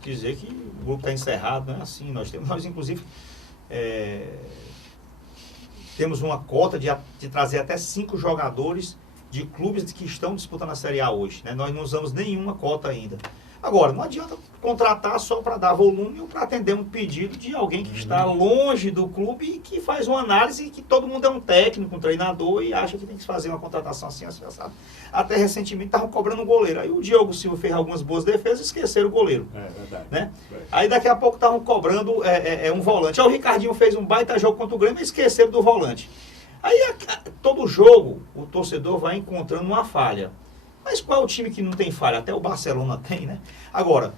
dizer que o grupo está encerrado, não é assim. Nós inclusive, temos uma cota de trazer até 5 jogadores de clubes que estão disputando a Série A hoje, né? Nós não usamos nenhuma cota ainda. Agora, não adianta contratar só para dar volume ou para atender um pedido de alguém que está longe do clube e que faz uma análise que todo mundo é um técnico, um treinador e acha que tem que fazer uma contratação assim, assado. Até recentemente estavam cobrando um goleiro. Aí o Diogo Silva fez algumas boas defesas e esqueceram o goleiro. É verdade. Né? Aí daqui a pouco estavam cobrando um volante. Aí o Ricardinho fez um baita jogo contra o Grêmio e esqueceram do volante. Aí todo jogo o torcedor vai encontrando uma falha. Mas qual é o time que não tem falha? Até o Barcelona tem, né? Agora,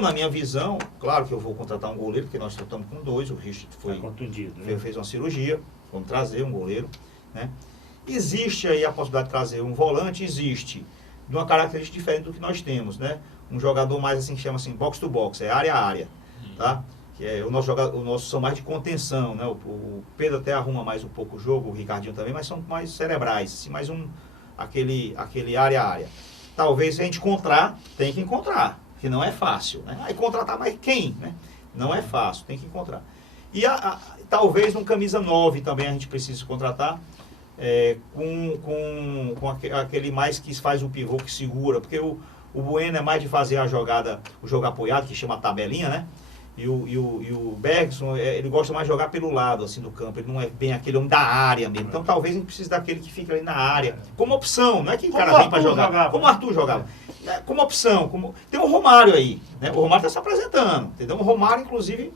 na minha visão, claro que eu vou contratar um goleiro, porque nós estamos com 2, o Richard foi contundido, né? Fez uma cirurgia, vamos trazer um goleiro, né? Existe aí a possibilidade de trazer um volante, existe, de uma característica diferente do que nós temos, né? Um jogador mais assim, que chama assim, box to box, área a área, tá? Que o nosso são mais de contenção, né? O Pedro até arruma mais um pouco o jogo, o Ricardinho também, mas são mais cerebrais, assim, mais aquele área a área. Talvez a gente tem que encontrar, que não é fácil, né? Aí contratar mais quem, né? Não é fácil, tem que encontrar. E talvez um camisa 9 também a gente precise contratar, com aquele mais que faz o pivô que segura, porque o Bueno é mais de fazer a jogada, o jogo apoiado, que chama tabelinha, né? E o Bergson, ele gosta mais de jogar pelo lado assim, do campo, ele não é bem aquele homem da área mesmo. Então talvez a gente precise daquele que fica ali na área, como opção, não é que o cara vem para jogar, como o Arthur jogava. Como opção, tem o Romário aí, né? O Romário está se apresentando, entendeu? O Romário, inclusive,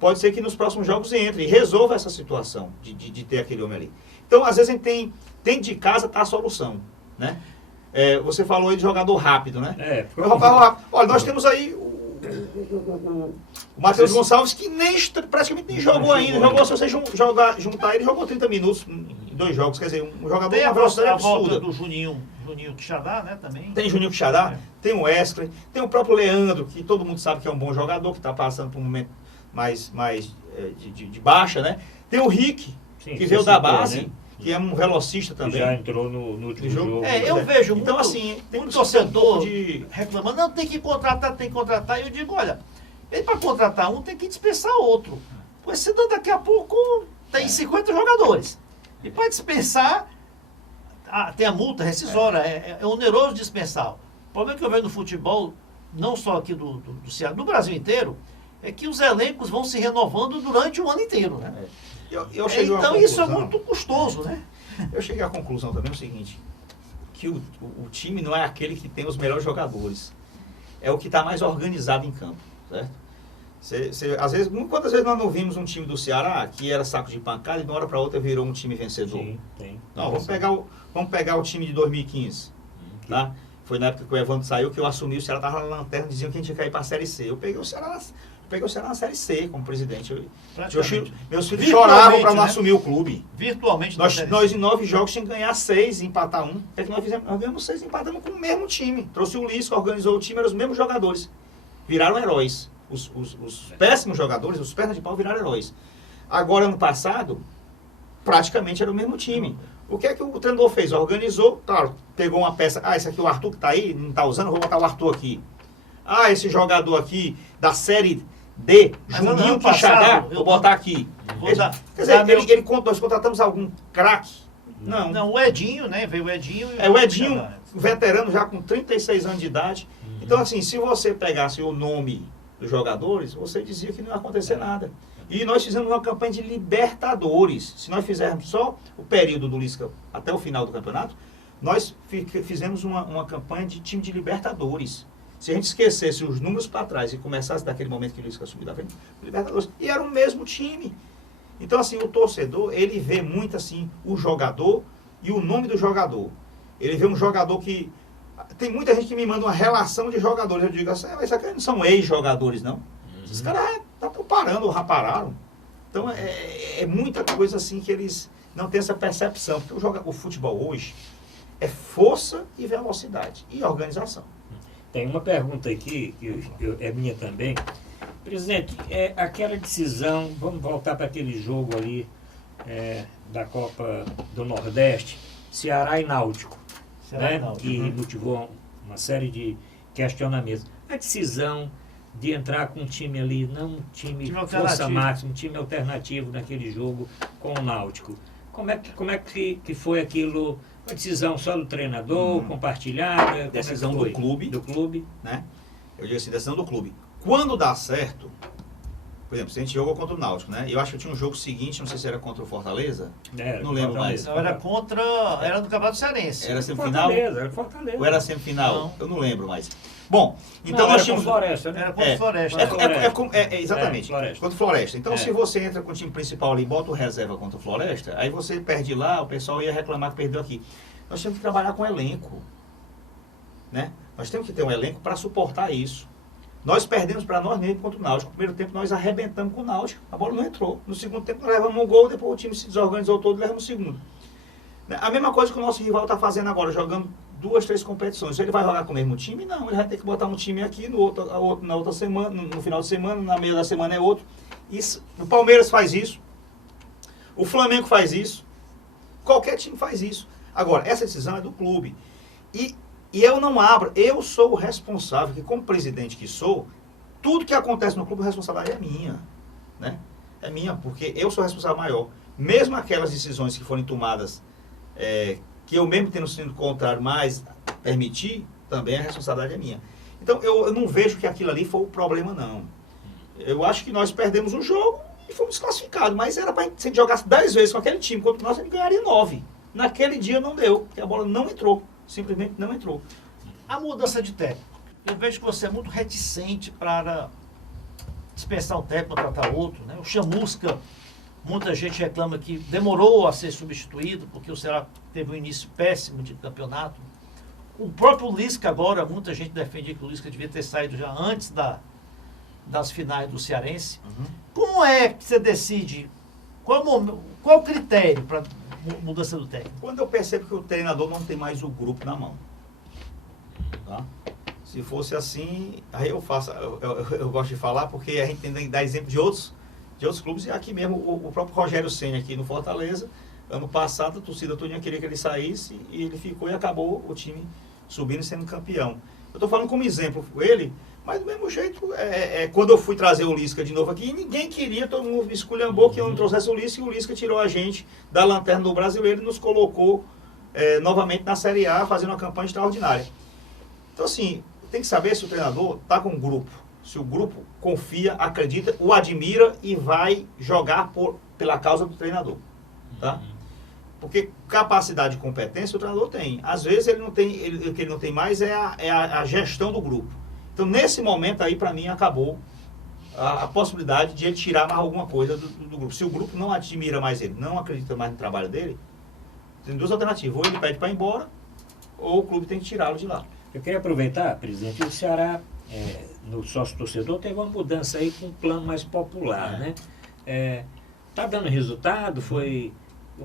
pode ser que nos próximos jogos entre e resolva essa situação de ter aquele homem ali. Então, às vezes a gente tem de casa tá a solução, né? Você falou aí de jogador rápido, né? Olha, nós temos aí o Matheus Gonçalves, que praticamente nem jogou ainda. Jogou, se você juntar ele, jogou 30 minutos 2 jogos. Quer dizer, um jogador Tem com uma velocidade a volta absurda. do Juninho Quixadá, né, também. Tem Juninho Quixadá, tem o Wesley, tem o próprio Leandro, que todo mundo sabe que é um bom jogador, que está passando por um momento mais de baixa, né? Tem o Rick, Sim, que veio da citou, base, né? que é um velocista Que também. já entrou no último jogo. Eu vejo Então, muito, assim, tem muito um torcedor de... reclamando, não, tem que contratar. E eu digo, olha, ele para contratar um tem que dispensar outro. Pois senão daqui a pouco tem 50 jogadores. E para dispensar, tem a multa rescisória, é oneroso dispensar. O problema que eu vejo no futebol, não só aqui do Ceará, no Brasil inteiro, é que os elencos vão se renovando durante o ano inteiro, né? Eu cheguei Então à isso é conclusão- muito custoso, né? Eu cheguei à conclusão também o seguinte, que o time não é aquele que tem os melhores jogadores, é o que está mais organizado em campo, certo? Às vezes, quantas vezes nós não vimos um time do Ceará que era saco de pancada e de uma hora para outra virou um time vencedor? Sim, tem. Não, vamos pegar o time de 2015, tá? Foi na época que o Evandro saiu que eu assumi, o Ceará estava na lanterna, diziam que a gente ia cair para a Série C. Eu peguei o Ceará na Série C como presidente. Meus filhos choravam para não assumir o clube. Virtualmente. Nós em 9 jogos tínhamos que ganhar 6 e empatar 1. É que nós ganhamos 6 e empatamos com o mesmo time. Trouxe o Lisca, organizou o time, eram os mesmos jogadores. Viraram heróis. Os péssimos jogadores, os pernas de pau viraram heróis. Agora, ano passado, praticamente era o mesmo time. O que é que o treinador fez? Organizou, claro, pegou uma peça. Esse aqui, o Arthur que está aí, não está usando, vou botar o Arthur aqui. Esse jogador aqui da Série D, Juninho Quixadá, vou botar aqui. Nós contratamos algum craque? Não. Não, o Edinho, né? Veio o Edinho. O Edinho, veterano já com 36 anos de idade. Então, assim, se você pegasse o nome dos jogadores, você dizia que não ia acontecer nada. E nós fizemos uma campanha de Libertadores. Se nós fizermos só o período do Lisca até o final do campeonato, nós fizemos uma campanha de time de Libertadores. Se a gente esquecesse os números para trás e começasse daquele momento que o Lisca subiu da frente, Libertadores, e era o mesmo time. Então, assim, o torcedor, ele vê muito, assim, o jogador e o nome do jogador. Ele vê um jogador que... Tem muita gente que me manda uma relação de jogadores. Eu digo assim, mas isso aqui não são ex-jogadores, não. Esses caras estão parando, ou pararam. Então, é muita coisa, assim, que eles não têm essa percepção. Porque o futebol hoje é força e velocidade e organização. Tem uma pergunta aqui, que é minha também. Presidente, aquela decisão, vamos voltar para aquele jogo ali da Copa do Nordeste, Ceará e Náutico, né, que motivou uma série de questionamentos. A decisão de entrar com um time ali, não um time força máxima, um time alternativo naquele jogo com o Náutico. Como é que foi aquilo? Uma decisão só do treinador, compartilhada? Decisão do clube. Né? Eu digo assim, decisão do clube. Quando dá certo, por exemplo, se a gente jogou contra o Náutico, né? Eu acho que tinha um jogo seguinte, não sei se era contra o Fortaleza. Não lembro mais. Não, era no Campeonato Cearense. Era semifinal? Era Fortaleza. Ou era semifinal? Não. Eu não lembro mais. Bom, então nós tínhamos... Floresta, né? Era contra o Floresta. Exatamente. Floresta. Contra o Floresta. Então, se você entra com o time principal ali e bota o reserva contra o Floresta, aí você perde lá, o pessoal ia reclamar que perdeu aqui. Nós temos que trabalhar com elenco. Né? Nós temos que ter um elenco para suportar isso. Nós perdemos para nós mesmos contra o Náutico. No primeiro tempo nós arrebentamos com o Náutico. A bola não entrou. No segundo tempo nós levamos um gol, depois o time se desorganizou todo e levamos o segundo. A mesma coisa que o nosso rival está fazendo agora, jogando 2, 3 competições. Ele vai jogar com o mesmo time? Não, ele vai ter que botar um time aqui, na outra semana, no final de semana, na meia da semana é outro. Isso, o Palmeiras faz isso, o Flamengo faz isso, qualquer time faz isso. Agora, essa decisão é do clube. E eu não abro, eu sou o responsável, que como presidente que sou, tudo que acontece no clube, a responsabilidade é minha. Né? É minha, porque eu sou o responsável maior. Mesmo aquelas decisões que forem tomadas, que eu mesmo tendo sido contrário, mas permitir, também a responsabilidade é minha. Então, eu não vejo que aquilo ali foi o problema, não. Eu acho que nós perdemos o jogo e fomos desclassificados, mas era para se a gente jogasse 10 vezes com aquele time, contra nós, a gente ganharia 9. Naquele dia não deu, porque a bola não entrou. Simplesmente não entrou. A mudança de técnico. Eu vejo que você é muito reticente para dispensar um técnico, contratar outro. Né? O Chamusca, muita gente reclama que demorou a ser substituído, porque o Ceará teve um início péssimo de campeonato. O próprio Lisca agora, muita gente defende que o Lisca devia ter saído já antes das finais do Cearense. Como é que você decide? Qual o critério para mudança do técnico? Quando eu percebo que o treinador não tem mais o grupo na mão. Tá? Se fosse assim, aí eu faço, eu gosto de falar, porque a gente tem que dar exemplo de outros clubes, e aqui mesmo o próprio Rogério Ceni aqui no Fortaleza, ano passado a torcida toda queria que ele saísse, e ele ficou e acabou o time subindo e sendo campeão. Eu estou falando como exemplo ele, mas do mesmo jeito, quando eu fui trazer o Lisca de novo aqui, ninguém queria, todo mundo esculhambou que eu não trouxesse o Lisca, e o Lisca tirou a gente da lanterna do Brasileiro e nos colocou novamente na Série A, fazendo uma campanha extraordinária. Então, assim, tem que saber se o treinador está com um grupo, se o grupo confia, acredita, o admira e vai jogar pela causa do treinador, tá? Porque capacidade e competência o treinador tem. Às vezes ele não tem, o que ele não tem mais é a gestão do grupo. Então, nesse momento aí, para mim, acabou a possibilidade de ele tirar mais alguma coisa do grupo. Se o grupo não admira mais ele, não acredita mais no trabalho dele, tem duas alternativas. Ou ele pede para ir embora, ou o clube tem que tirá-lo de lá. Eu queria aproveitar, presidente, o Ceará, no sócio-torcedor, teve uma mudança aí com um plano mais popular, né? Tá dando resultado?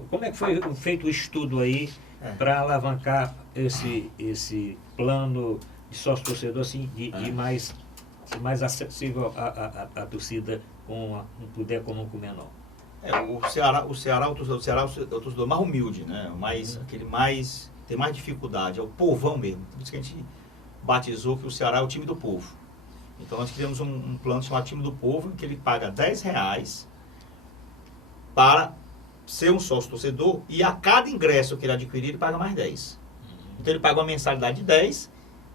Como é que foi feito o estudo aí para alavancar esse plano de sócio-torcedor assim, de mais acessível à torcida com um poder econômico menor? O Ceará é o torcedor mais humilde, né? Aquele tem mais dificuldade, é o povão mesmo. Por isso que a gente batizou que o Ceará é o time do povo. Então nós criamos um plano chamado Time do Povo, em que ele paga R$10 para ser um sócio torcedor, e a cada ingresso que ele adquirir, ele paga mais 10. Então ele paga uma mensalidade de 10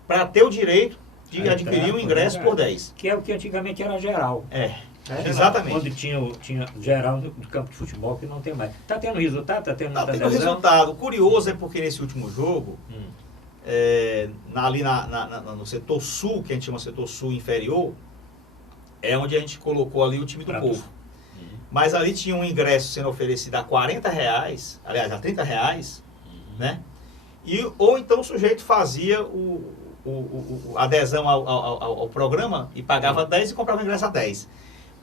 para ter o direito de adquirir um ingresso por 10. Que é o que antigamente era geral. Exatamente. Quando tinha geral do campo de futebol, que não tem mais. Está tendo resultado? Está tendo muita adesão? Resultado. O curioso é porque nesse último jogo, ali no setor sul, que a gente chama setor sul inferior, é onde a gente colocou ali o time do povo. Mas ali tinha um ingresso sendo oferecido a R$40, aliás, a R$30, né? Ou então o sujeito fazia a adesão ao programa e pagava 10 e comprava o ingresso a 10.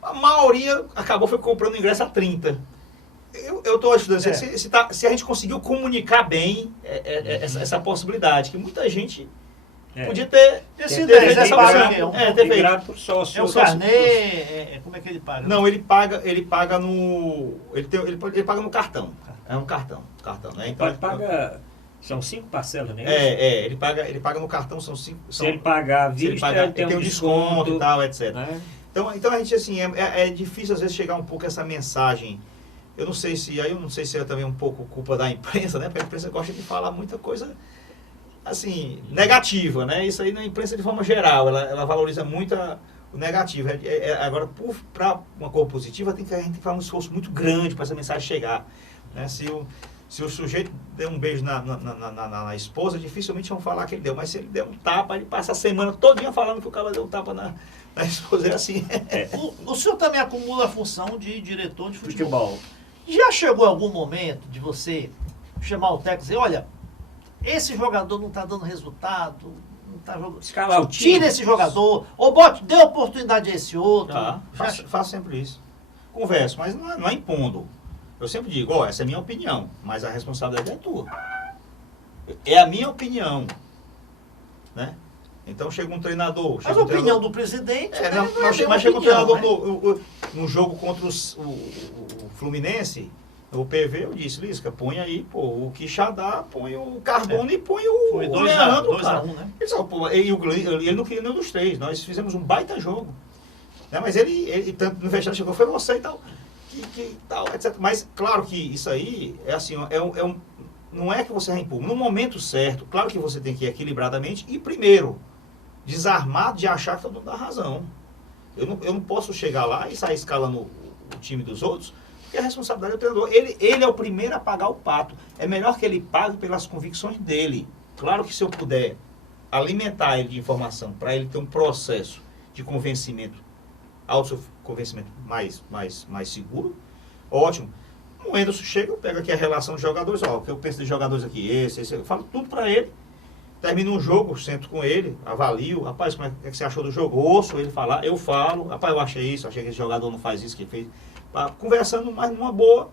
A maioria foi comprando o ingresso a 30. Eu estou estudando se a gente conseguiu comunicar bem essa possibilidade, que muita gente podia ter feito essa opção. Migrado por sócio. O carnê, como é que ele paga? Não, ele paga no cartão. É um cartão, né? Então, ele paga. São 5 parcelas, né? Ele paga no cartão, são 5. Se ele pagar à vista, ele tem um desconto e tal, etc. Né? Então a gente, assim, é difícil às vezes chegar um pouco essa mensagem. Eu não sei se é também um pouco culpa da imprensa, né? Porque a imprensa gosta de falar muita coisa, assim, negativa, né? Isso aí na imprensa de forma geral, ela valoriza muito o negativo. Agora, para uma cor positiva, a gente tem que fazer um esforço muito grande para essa mensagem chegar, né? Se o sujeito der um beijo na esposa, dificilmente vão falar que ele deu. Mas se ele der um tapa, ele passa a semana todinha falando que o cara deu um tapa na esposa. É assim. O senhor também acumula a função de diretor de futebol. Já chegou algum momento de você chamar o técnico e dizer, olha, esse jogador não está dando resultado, não está jogando. Escalar o time. Tira esse jogador, ou dê oportunidade a esse outro. Faço sempre isso. Converso, mas não é impondo. Eu sempre digo, essa é a minha opinião, mas a responsabilidade é tua. É a minha opinião, né? Então chega um treinador... Mas a opinião do presidente... Mas chega um treinador no jogo contra o Fluminense, o PV, eu disse, Lisca, põe aí, o Quixadá, põe o Cardona e põe o Leandro, cara. 2-1, né? Ele não queria nenhum dos três, nós fizemos um baita jogo. Né? Mas ele tanto no vestiário chegou, foi você e tal... tal, etc. Mas, claro que isso aí é assim, não é que você empurra. No momento certo, claro que você tem que ir equilibradamente e, primeiro, desarmado de achar que todo mundo dá razão. Eu não posso chegar lá e sair escalando o time dos outros, porque a responsabilidade é do treinador. Ele é o primeiro a pagar o pato. É melhor que ele pague pelas convicções dele. Claro que se eu puder alimentar ele de informação para ele ter um processo de convencimento, autoconvencimento mais seguro, ótimo. O Enderson chega, eu pego aqui a relação de jogadores, o que eu penso de jogadores aqui, esse, eu falo tudo para ele, termina um jogo, sento com ele, avalio, rapaz, como é que você achou do jogo? Ouço ele falar, eu falo, rapaz, eu achei isso, achei que esse jogador não faz isso que fez, conversando mais numa boa,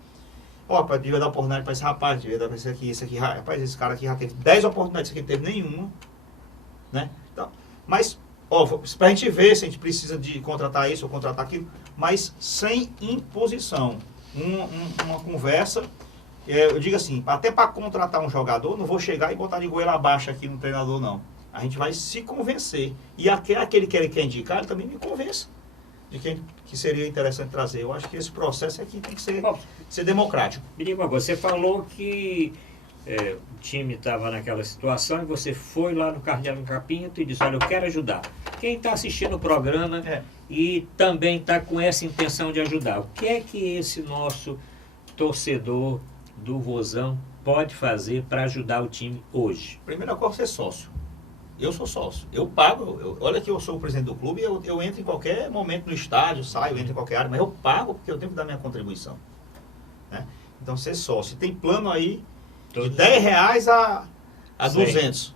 Ó, devia dar oportunidade para esse rapaz, devia dar para esse aqui, rapaz, esse cara aqui já teve 10 oportunidades, esse aqui não teve nenhuma, né? Então, mas, ó, pra gente ver se a gente precisa de contratar isso ou contratar aquilo, mas sem imposição. Uma conversa, eu digo assim, até para contratar um jogador, não vou chegar e botar de goela abaixo aqui no treinador, não. A gente vai se convencer. E aquele que ele quer indicar, ele também me convença de quem que seria interessante trazer. Eu acho que esse processo aqui tem que ser democrático. Menino, você falou que o time estava naquela situação e você foi lá no Cardeal Capinto e disse, olha, eu quero ajudar. Quem está assistindo o programa e também está com essa intenção de ajudar, o que é que esse nosso torcedor do Vozão pode fazer para ajudar o time hoje? Primeira coisa é ser sócio. Eu sou sócio. Eu pago. Olha que eu sou o presidente do clube, eu entro em qualquer momento no estádio, saio, entro em qualquer área, mas eu pago porque eu tenho que dar minha contribuição. Né? Então, ser sócio. Tem plano aí de R$10 a 200.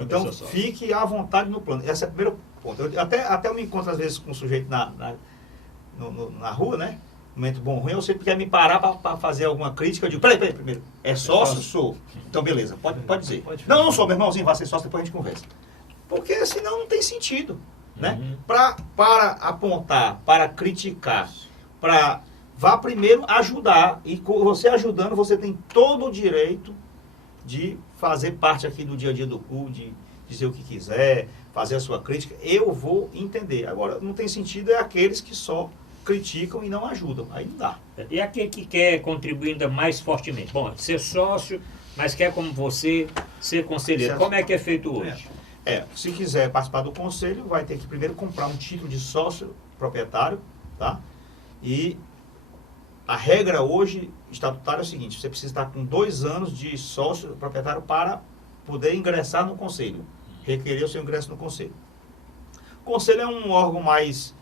Então, fique à vontade no plano. Esse é o primeiro ponto. Até eu me encontro, às vezes, com um sujeito na rua, né? Momento bom ou ruim, eu sempre quero me parar para fazer alguma crítica. Eu digo, peraí, primeiro. É sócio? Sou. Então, beleza, pode dizer. Não sou, meu irmãozinho, vai ser sócio, depois a gente conversa. Porque senão não tem sentido. Né? Para apontar, para criticar, vá primeiro ajudar. E você ajudando, você tem todo o direito de fazer parte aqui do dia a dia do clube, de dizer o que quiser, fazer a sua crítica. Eu vou entender. Agora, não tem sentido aqueles que só criticam e não ajudam. Aí não dá. E aquele que quer contribuir ainda mais fortemente? Bom, ser sócio, mas quer como você ser conselheiro. Como é que é feito hoje? Se quiser participar do conselho, vai ter que primeiro comprar um título de sócio proprietário, tá? E a regra hoje estatutária é o seguinte, você precisa estar com 2 anos de sócio proprietário para poder ingressar no conselho, requerer o seu ingresso no conselho. O conselho é um órgão mais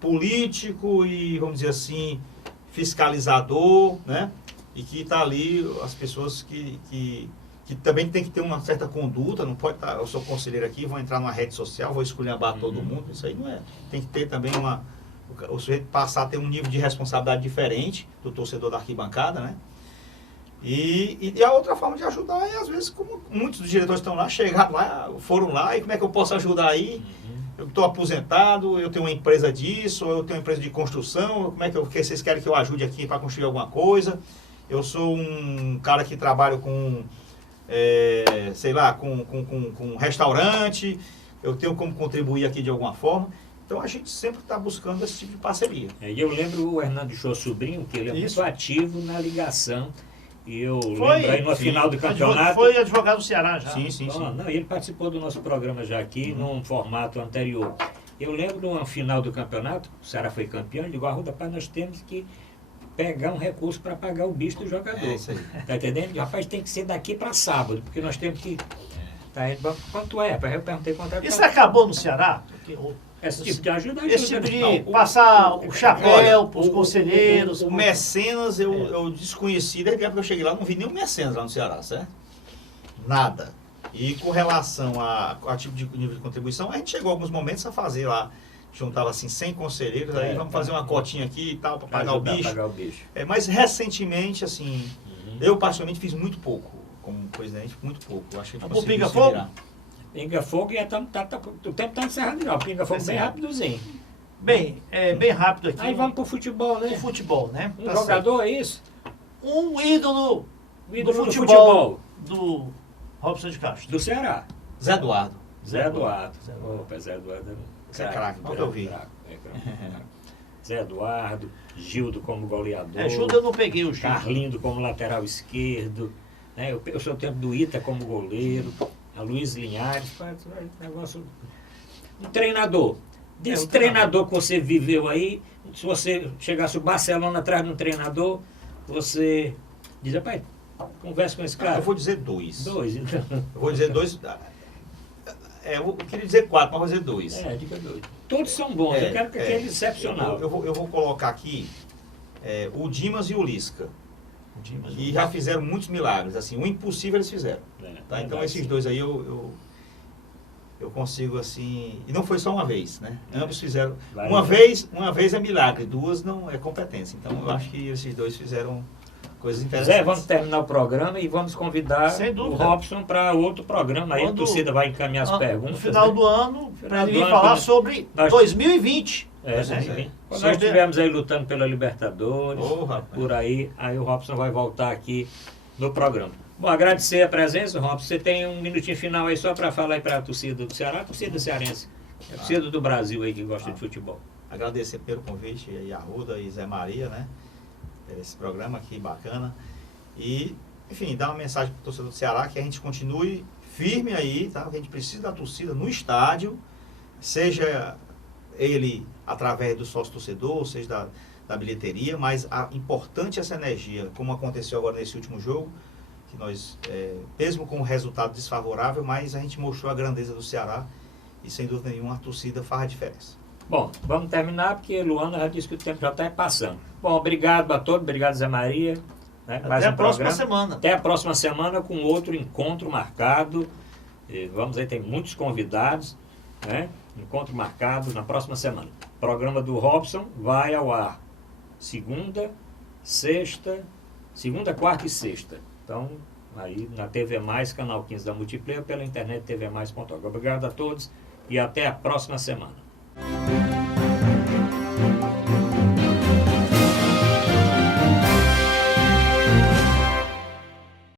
político e, vamos dizer assim, fiscalizador, né? E que está ali as pessoas que também tem que ter uma certa conduta, não pode estar, eu sou conselheiro aqui, vou entrar numa rede social, vou esculhambar todo mundo, isso aí não é. Tem que ter também o sujeito passar a ter um nível de responsabilidade diferente do torcedor da arquibancada, né? E a outra forma de ajudar é, às vezes, como muitos dos diretores estão lá, chegaram lá, foram lá, e como é que eu posso ajudar aí? Eu estou aposentado, eu tenho uma empresa disso, eu tenho uma empresa de construção, como é que vocês querem que eu ajude aqui para construir alguma coisa? Eu sou um cara que trabalho com, sei lá, com restaurante, eu tenho como contribuir aqui de alguma forma. Então a gente sempre está buscando esse tipo de parceria. E eu lembro o Hernando Show Sobrinho, que ele é muito ativo na ligação. E eu lembro aí no final do campeonato. Foi advogado do Ceará já. Sim. Não, ele participou do nosso programa já aqui, num formato anterior. Eu lembro no final do campeonato, o Ceará foi campeão, ele disse, Arruda, nós temos que pegar um recurso para pagar o bicho do jogador. É isso aí. Tá entendendo? Rapaz, tem que ser daqui para sábado, porque nós temos que... Tá, quanto é? Eu perguntei quanto é. Isso acabou no Ceará? Esse tipo de ajuda. Esse tipo de passar o chapéu para os conselheiros. O mecenas eu desconheci, desde a época que eu cheguei lá, não vi nenhum mecenas lá no Ceará, certo? Nada. E com relação a tipo de nível de contribuição, a gente chegou a alguns momentos a fazer lá, juntava assim 100 conselheiros, aí vamos fazer uma cotinha aqui e tal, para pagar o bicho. Mas recentemente, assim, eu particularmente fiz muito pouco, como presidente, muito pouco. Eu acho que a gente conseguiu se virar. Pinga Fogo e o tempo está encerrado não. Pinga Fogo bem rapidozinho. Bem, bem rápido aqui. Aí vamos pro futebol, né? O futebol, né? Um jogador, é isso? Um ídolo do futebol. Do Robson de Castro. Do Ceará. Zé Eduardo. Opa, Zé Eduardo. Zé craque, nunca eu vi. Zé Eduardo, Gildo como goleador. Gildo eu não peguei o Gildo. Carlindo como lateral esquerdo. Né? Eu sou o tempo do Ita como goleiro. A Luiz Linhares, negócio de treinador. Desse treinador que você viveu aí, se você chegasse o Barcelona atrás de um treinador, você diz, pai, conversa com esse cara. Eu vou dizer 2. 2, então. Eu vou dizer 2. Eu queria dizer 4, mas vou dizer 2. Diga 2. Todos são bons, eu quero que aquele excepcional. Eu vou colocar aqui o Dimas e o Lisca. E já fizeram muitos milagres, assim, o impossível eles fizeram. Tá? Então esses dois aí eu eu consigo assim... E não foi só uma vez, né? Ambos fizeram... Vai, Uma vai. vez é milagre, duas não é competência. Então, eu acho que esses dois fizeram coisas interessantes. Zé, vamos terminar o programa e vamos convidar Sem o dúvida. Robson para outro programa. Aí a Quando- torcida vai encaminhar as perguntas. No final né? do ano, para Final ele do vir ano, falar né? sobre Nós- 2020. É, Pois é. sim. Quando Sobre- nós estivemos aí lutando pela Libertadores, Ô, rapaz. por aí o Robson vai voltar aqui no programa. Bom, agradecer a presença, Robson. Você tem um minutinho final aí só para falar aí para a torcida do Ceará, a torcida cearense, a torcida do Brasil aí que gosta de futebol. Agradecer pelo convite aí a Arruda e Zé Maria, né? Esse programa aqui bacana. E, enfim, dar uma mensagem para o torcedor do Ceará que a gente continue firme aí, tá? Que a gente precisa da torcida no estádio, seja ele através do sócio-torcedor, seja da bilheteria, mas importante essa energia, como aconteceu agora nesse último jogo, que nós, mesmo com o resultado desfavorável, mas a gente mostrou a grandeza do Ceará e, sem dúvida nenhuma, a torcida faz a diferença. Bom, vamos terminar porque Luana já disse que o tempo já está passando. Bom, obrigado a todos, obrigado Zé Maria. Né? Mais Até um a próxima programa. semana. Até a próxima semana com outro encontro marcado. Vamos aí, tem muitos convidados, né? Encontro marcado na próxima semana. O programa do Robson vai ao ar segunda, quarta e sexta. Então, aí na TV Mais, canal 15 da Multiplayer, pela internet tvmais.org. Obrigado a todos e até a próxima semana.